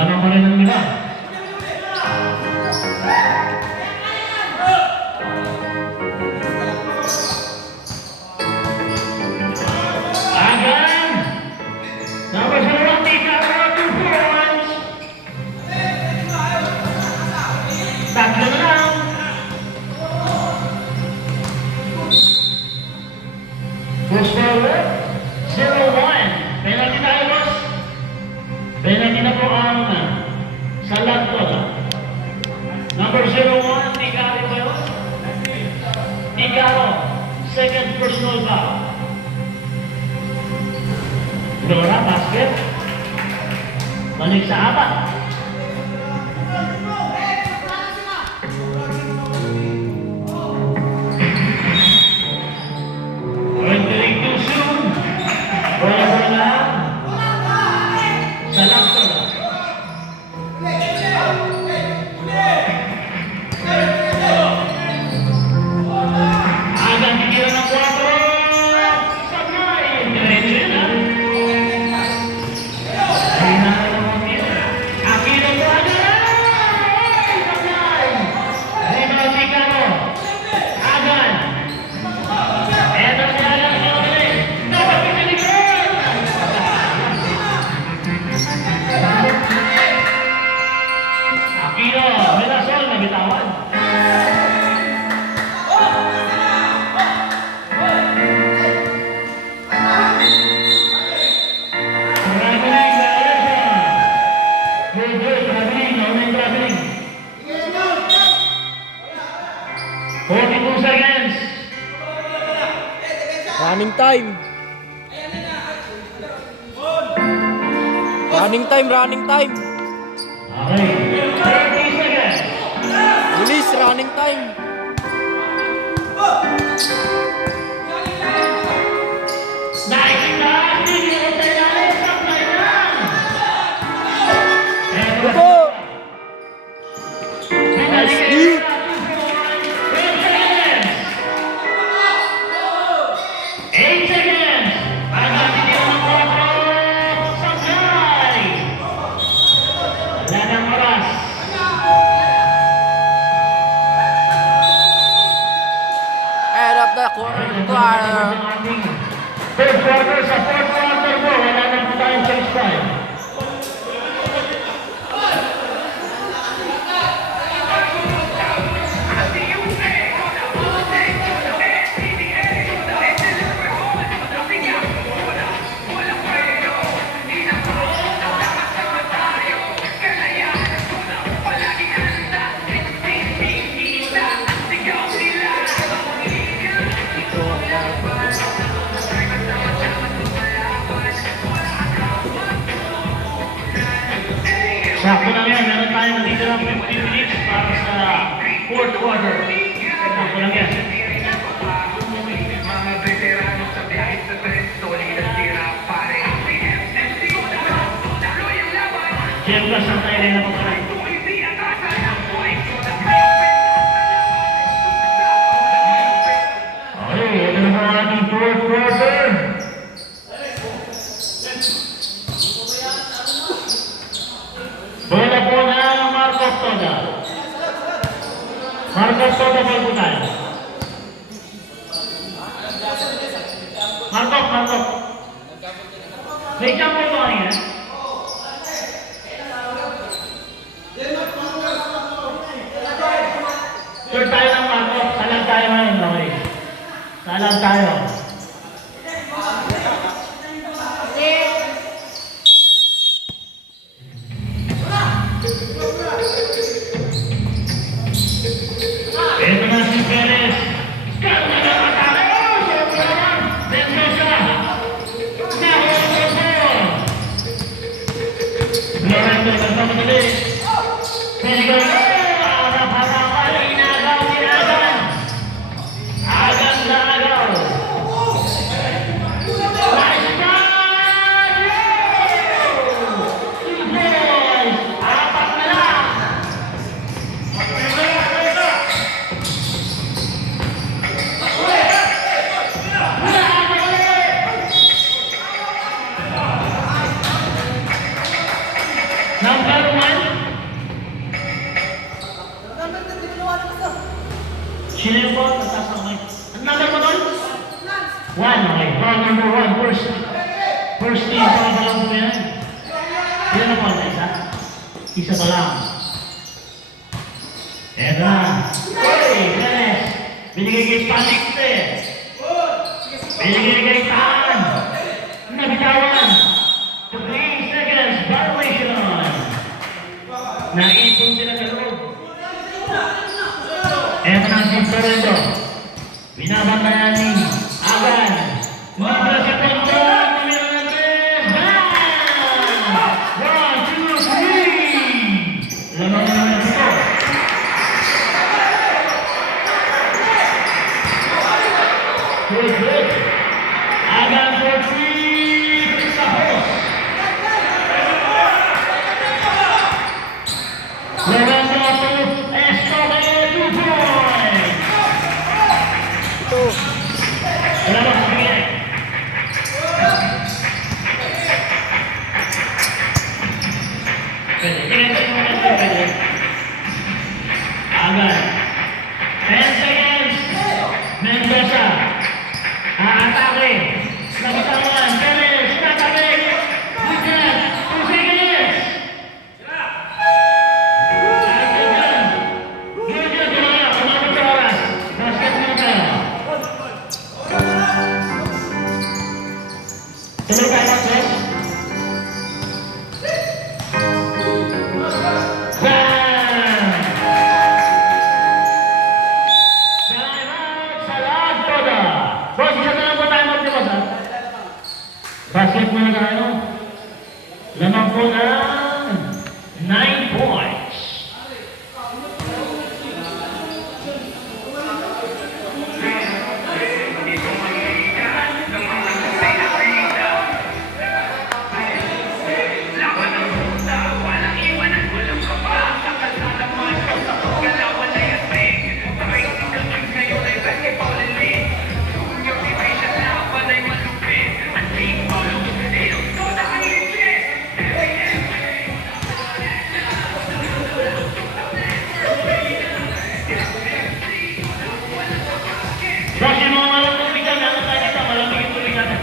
Lamang pa rin ang nila. Agan! Number 0, Tika, 2 points. Tatlo na lang. Push forward. 0-1. Penalty tayo, boss. Penalty na po ang Salado. Number 01, Tigaro ba yun? Tigaro. Second personal foul. Dora, basket. Balik sa apat. Entering too soon. Bola-bola. Salado. Agang tiniran ng 4. Sabay. Diretso yun, ha? Ay, nakalawang tira. Aquino po, Agan! Sabay. Rebound, Tigaro. Agan. Eto si Agan ang ulit. Dapat pinalikod. Aquino, Velasol, nabitawan. Traveling, good, traveling, naunang traveling. 42 seconds. Running time. Running time, running time. Okay, 30 seconds. Bilis, running time. Nakikita, hindi ko tayo nalit, supply lang. Eto na. Opo. Nice deep. 8 seconds. Agan tiniran ng 4. Sabay. Wala nang oras. End of the quarter. Third quarter sa fourth quarter po. Wala na po tayong change time. Sakto lang yan. Meron tayong nandito lang 15 minutes para sa fourth quarter. Sakto lang yan. Mga veterano sa biyahe sa tres, solid at tira pare. Jeff Plus ang tayo rin na pagkakas. Okay, ito na po ang ating fourth quarter. Bola po ng Marcos Toda. Marcos Toda ball po tayo. Marcos. May jump po ito kanina. Sure tayo ng Marcos. Salang tayo ngayon, okay. Salang tayo. Ito na si Perez. Kalma na matake. Oh, sobra naman. Mendoza. Nahulog po. Florento, nagmamadali. Pinigaw na. Harap-harapan. Inagaw ni Agan. Agan na agaw. First team, isa pa lang po yan. Yan na po, isa. Isa pa lang. Eto na. Hey, Perez. Binigay kay Palikte. Binigay kay Taan. Nabitawan. 3 seconds, violation. Naipon sila sa loob. Eto na si Florendo. Binabantayan ni Agan. Libre si Tonto. Numero na 3. Bam! 1, 2, 3. Lamang na naman ito. Good, good. Agan for 3. Tapos. Florendo to Escobar. 2 points. Salamat sa bigay. Pwede. Tingnan mo na ito. Pwede. Agan. 10 seconds. Mendoza. Aatake. Nabitawan. Perez. Natake. Wicket. 2 seconds. Good, good. Umabot sa oras. Basket mo tayo. Tuloy tayo, Chris. Bam! Time out sa lahat toda. Boss, isa na lang po tayo mag-diwas, ha? Basket muna tayo. Lamang po ng 9 points. Laban ng puta, walang iwanan, walang kaba. Sa kalsada man, sa paggalawan ay astig. Racing ng team ngayon ay basketball elite. Junior division laban ay malupit. Ang team follows, it'll go down legit. Boss, yung mga malang tubig na meron tayo dito. Malamig yung tubig natin.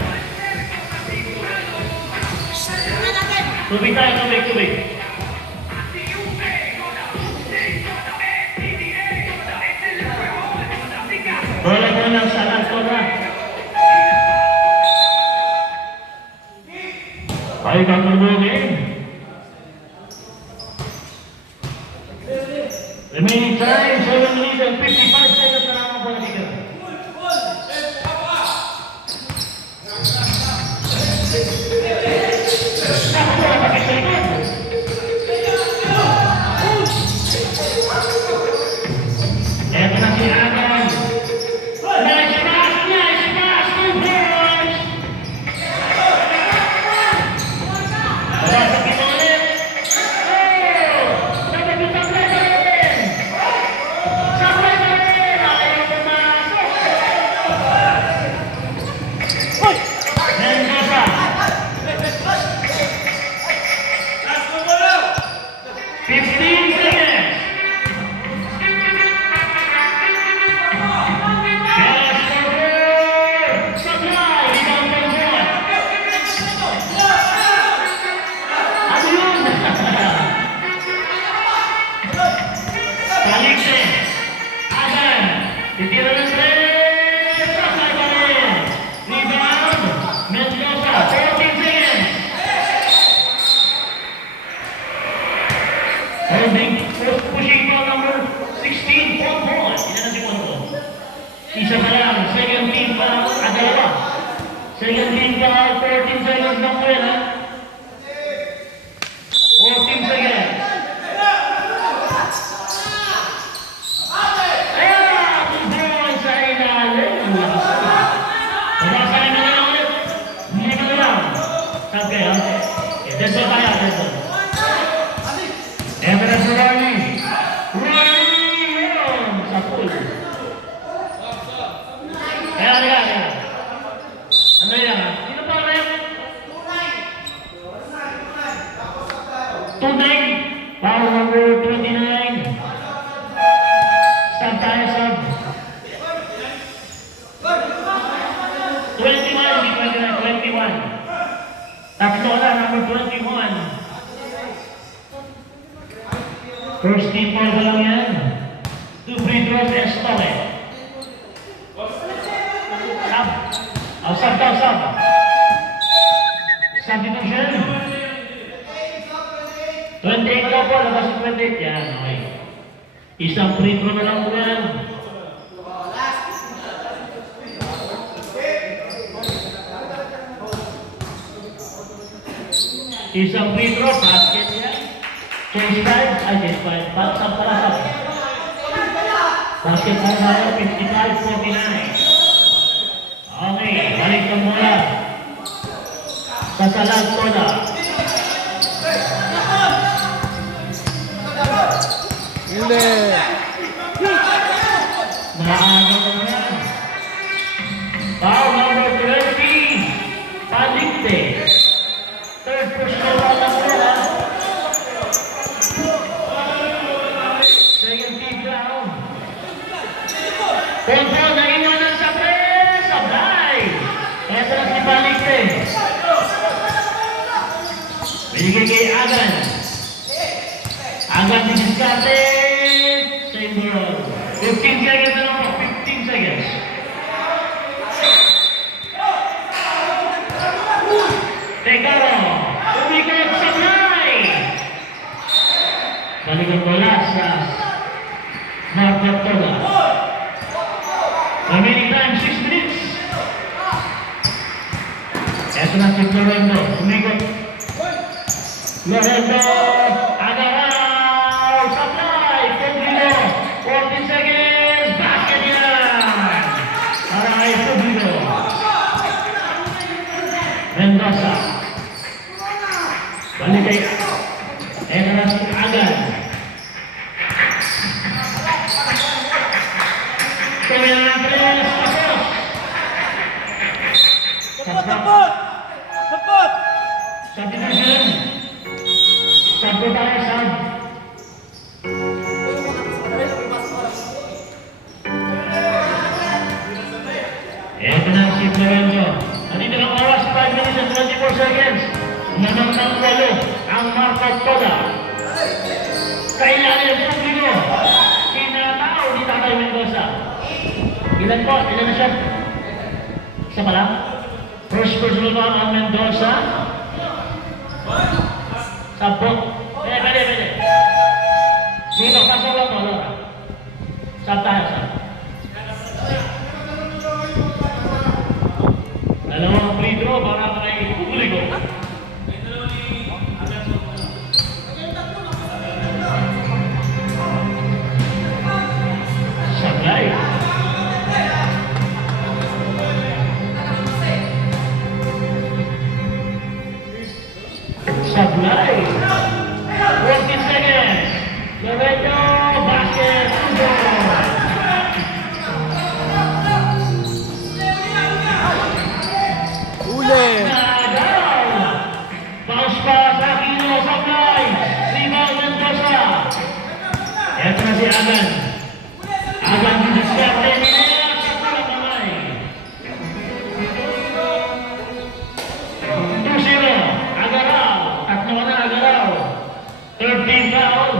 Tubig tayo, tubig. Bola po ng San Antonio. Tayo kakabugin. Remaining time, 7 minutes and 55 seconds na naman po natin. Eto na si Agan. Nice pass, 2 points. Babasag ito ulit. Oh! Nabagutan na rin. Sabay na rin. Ayaw pumasok. Mendoza. 15 seconds. Pushing ball number 16, 1 point. Ina na si Ponto. Isa pa lang, second team pa, dalawa. Second team pa, 14 seconds lang po yan, ha? 14 seconds. Ayan! 2 points sa ilalim. Babasahin na lang ulit. Hindi ka na lang. Sabi kayo, ha? Deso tayo, deso. Everett Ronnie. Ronnie yun! Sa pool. Kaya. Ano yan, ha? Sino pa rin? 2-9. Foul number 29. Stop tayo, sub. 21, hindi 29, 21. number 21. First team ball pa lang yan. 2 free throws and stolen. Sub. Sub daw, sub. Substitution. 28 daw po, labas yung 28. Yan, okay. Isang free throw na lang po yan. Isang free throw, basket yan. Chase 5, chase 5. Sub pala, sub. Basket po tayo, 55-49. Okay, balik ng bola. Sasalag ko na. Huli. Maaga ko na. Foul number 20. Palikte. Third personal foul ng bola. Second kick down. Control na iwanan sa press. Sablay. Ito na si Palikte. Binigay kay Agan. Agan didiskarte. Same ball. 15 seconds na lang. 15 seconds. Tegaro. Umikot sa Sablay. Balikan bola sa Marco Toga. Remaining time 6 minutes. Ito na si Florendo. Umikot. Florendo. Agaraw. Sablay. Publico. 14 seconds. Basket yan. Para kay Publico. Mendoza. Balik kay ito na si Agan. Kaya na ang tres. Tapos! Tapos! Substitution. Sub tayo, sub. Ito na si Florenzo. Nandito ng oras, 5 minutes and 24 seconds. Nanang ng walo ang Marco Toga. Kailangan yung Publico. Kinatao ni Tatay Mendoza. Ilan po? Ilan na siya? Isa pa lang? First personal foul ang Mendoza. Sabot. Pwede. Dito, pasok lang mo, Laura. Sab tayo, sab. Dalawang free throw para kay Publico. Sablay. Sablay. 14 seconds. Loreto, basket, Huli. bounce pass, Aquino, Sablay. Rebound, Mendoza. Ito na si Agan. Agan didiskarte nila sa pulang kamay. 2-0. Agaraw. Tatlo na Agaraw. 13 foul.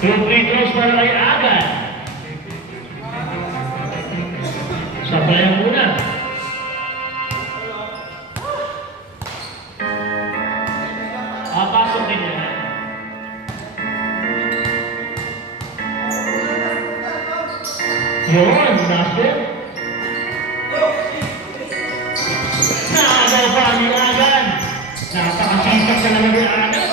2 free throws para kay Agan. Sablay ang muna. Pasok din yan. Yun, basket. Nakagaw pa ni Agan. Napakasisap sa naman ni Agan.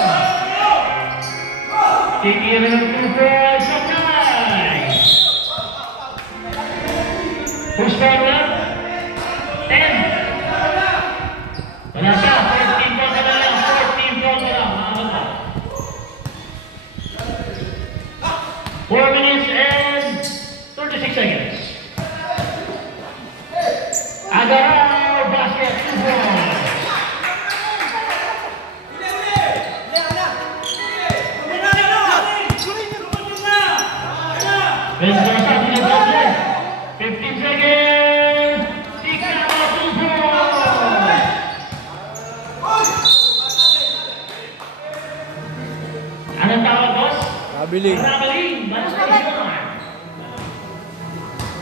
Titira ng 2 points sa Sablay. Who's forward? 10. Wala pa, 14 points na lang. 14 points na lang. Mahabag pa. 4 minutes and 36 seconds. Agaraw, basket, 2 points. Pabiling. Traveling, balas na isyon.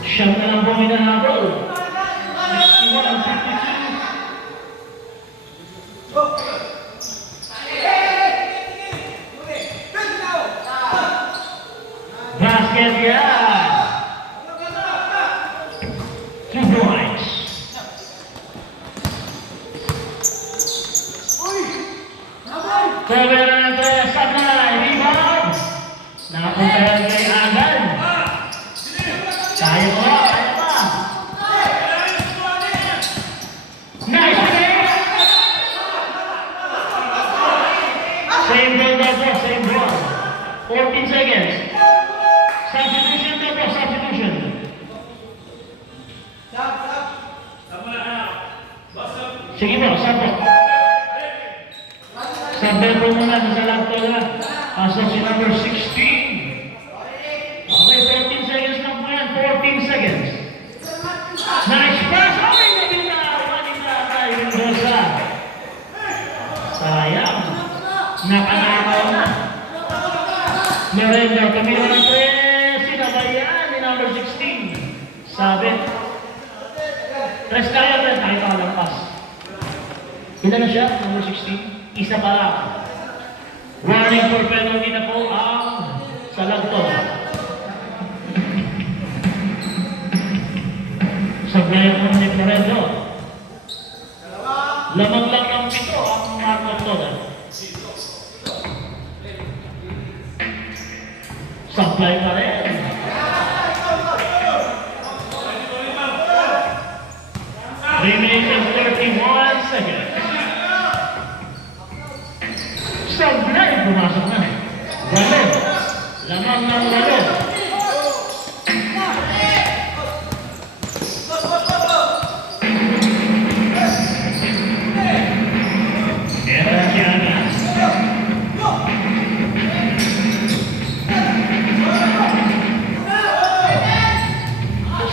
Siyam na lang po hinahabol. 61-52. Basket, yeah. 2 points. Cover na ito sa Sablay. Rebound. Nakapunta kay Agan. Kaya pa, kaya pa. Nice play. Same ball daw po, same ball. 14 seconds. Substitution daw po, substitution. Sige po, sab po. Sabi po muna sa laptop na. Pasok si number 16. Okay, 14 seconds lang po yan. 14 seconds. Nice pass! Okay, nabita! Manita kay Mendoza. Sayang. Nakanakaw na. Merenda, tumira ng 3. Sinabayan ni number 16. Sabi. Tres kaya ba? Nakita ka lang pass. Ilan na siya? Number 16? Isa pa lang. Warning for penalty na po ang Salagto. Sablay po ni Floredo. Lamang lang ng 7 ang mark total. Sablay pa rin. Remaining 31 seconds. Sablay, pumasok na. Walo. Lamang ng walo. Era si Anas.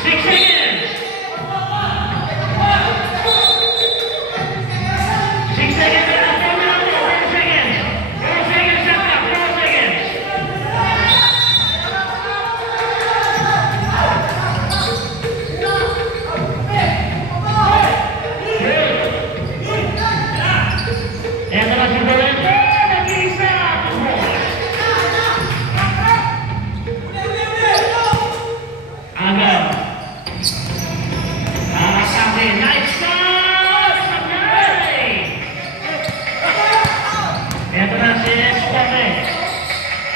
6 seconds. 6 seconds. 4 seconds. 4 seconds. 4 seconds. Ito na si Dolente. Nag-iisa. Agad. Akasake. Nice shot! Sablay! Ito na si Escote.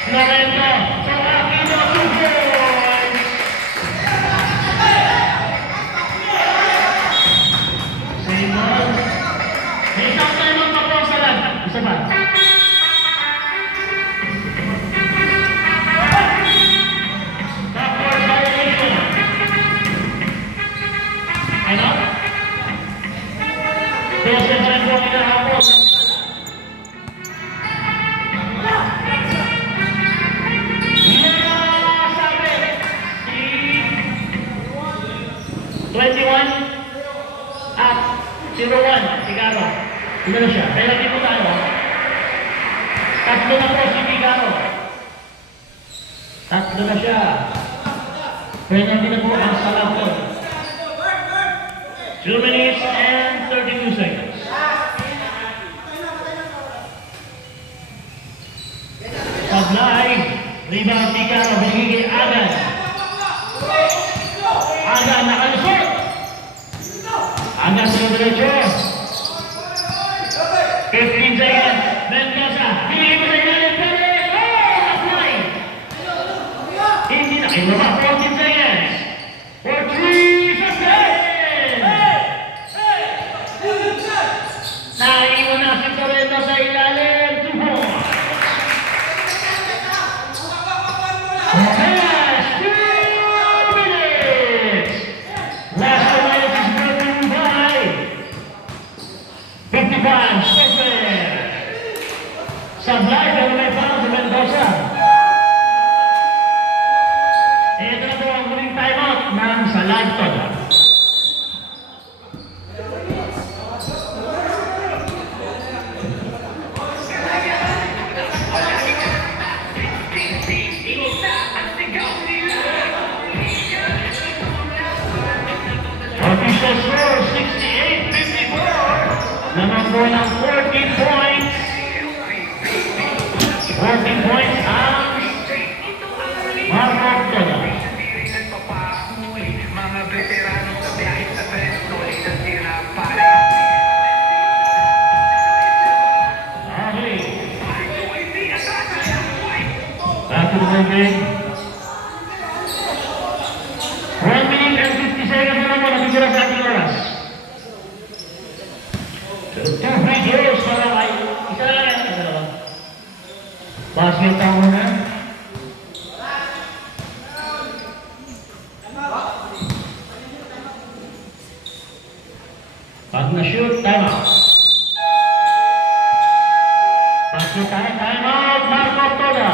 Florento. Aquino, 2 points. Same ball. May isang time ang paposalan. Isa pa. Backboard violation. Ano? Dose pa rin po kinahapon. Sabi, si 21 at 01, Figaro. Ito na siya. Penalty po tayo. Tatlo na po si Figaro. Tatlo na siya. Penalty na po ang Salagto. 2 minutes and 32 seconds. Sablay. Rebound Figaro. Binigay Agan. Agan nakalusot. Agan sa derecho. 15 seconds. Mendoza. Binigay mo sa ilalim. Sablay. Hindi na kayo ba? 14 seconds. For 3 Sablay. Naiwan na si Torrento sa ilalim. 2 points. Last 2 minutes. Last 2 minutes is broken by 55 seconds. Sablay, pero may foul si Mendoza. And score ng 14 points. 14 points ang Marco Toda. Mga veterano sa biyahe sa solid ang tira pare. Okay. Back to the game. 1 minute and 50 seconds na lang po natitira sa ating oras. Two free throws para kay isa na lang yan. Basket ang muna. Pag na-shoot, time out. Basket tayo, time out, Marco Toda.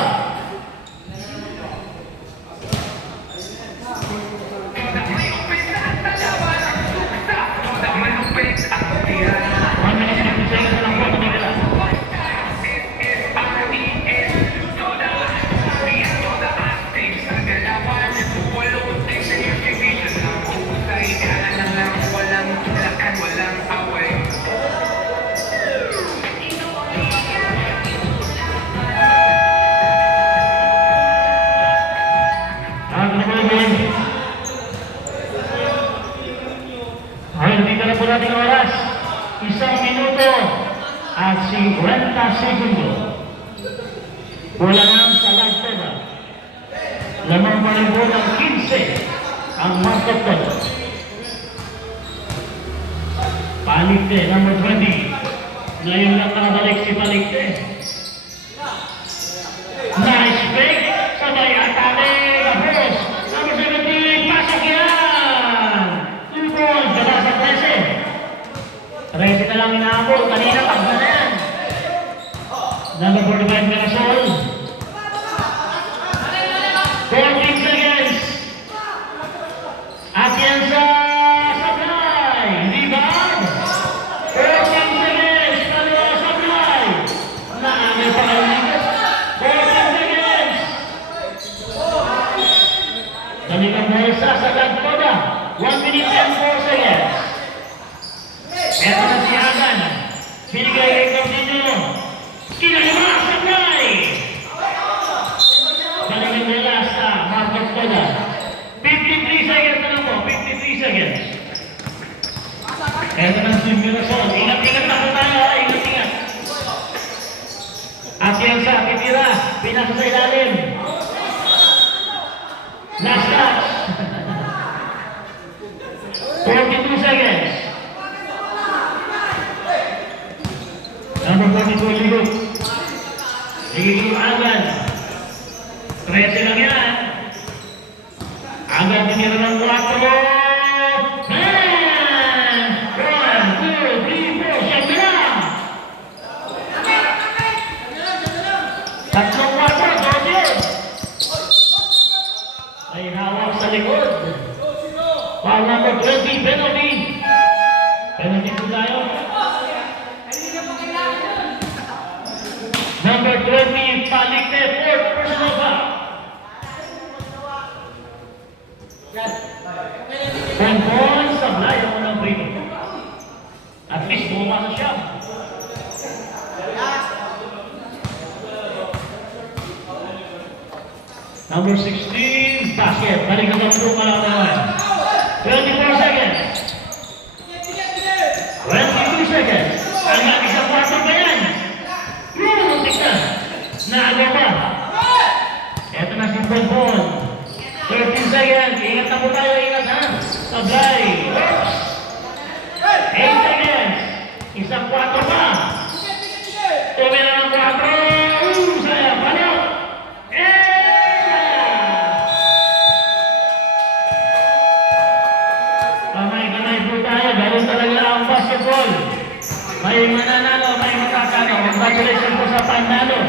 Malupit ang tira. 1 minute and 50 seconds na lang po natitira. Walang away. Dito na po natin ang oras. 1 minuto at 50 segundo. Wala nang salag Toda. Lamang pa rin po ng 15 ang Marco Toda. Palikte, number 20. Ngayon lang nakabalik si Palikte. Nice fake. Sabay atake. Gabos. Number 17. Pasok yan. 2 points. Gala sa 13. 13 na lang inaabot. Kanina tagda na yan. Number 45 Mirasol. 14 seconds. At yan sa Sablay. Rebound. 14 seconds. Kaliwa Sablay. Naamay pa kayo dito. 14 seconds. Dalikang bulsa sa Toda. 1 minute and 4 seconds. Eto na si Agan. Binigay kay Cordino. Kinalima Sablay. Dalikang nila sa Marco Toda. 53 seconds na lang po. 53 seconds. Eto na si Mirasol. Ingat-ingat na po tayo. Ingat-ingat. At yan sa titira. Pinasa sa ilalim. Last touch. 42 seconds. Number 42 Ligot. Ligot Agan. 13 lang yan. Agan tinira ng 4. 1, 2, 3, 4. Siyempre na. Tatlong 4. Dodger. May hawak sa likod. Foul number 20. Penalty. Penalty po tayo. Number 20. Palikte. 4th personal foul. 10 points. Sablay ang unang free throw. At least bumasa siya. Number 16, basket. Balik ang po pala naman. 24 seconds. 22 seconds. Hanggang isang kwarto pa yan. Muntik na. Naaga pa. Eto na si Bonbon. 13 seconds. Ingat na po tayo. Ingat ha. Sablay. Oops. 8 seconds. Isang kwarto pa. Tumira ng 4. Sayang. Paano? Kamay-kamay po tayo. Ganun talaga ang basketball. May mananalo, may matatalo. Congratulations po sa panalo.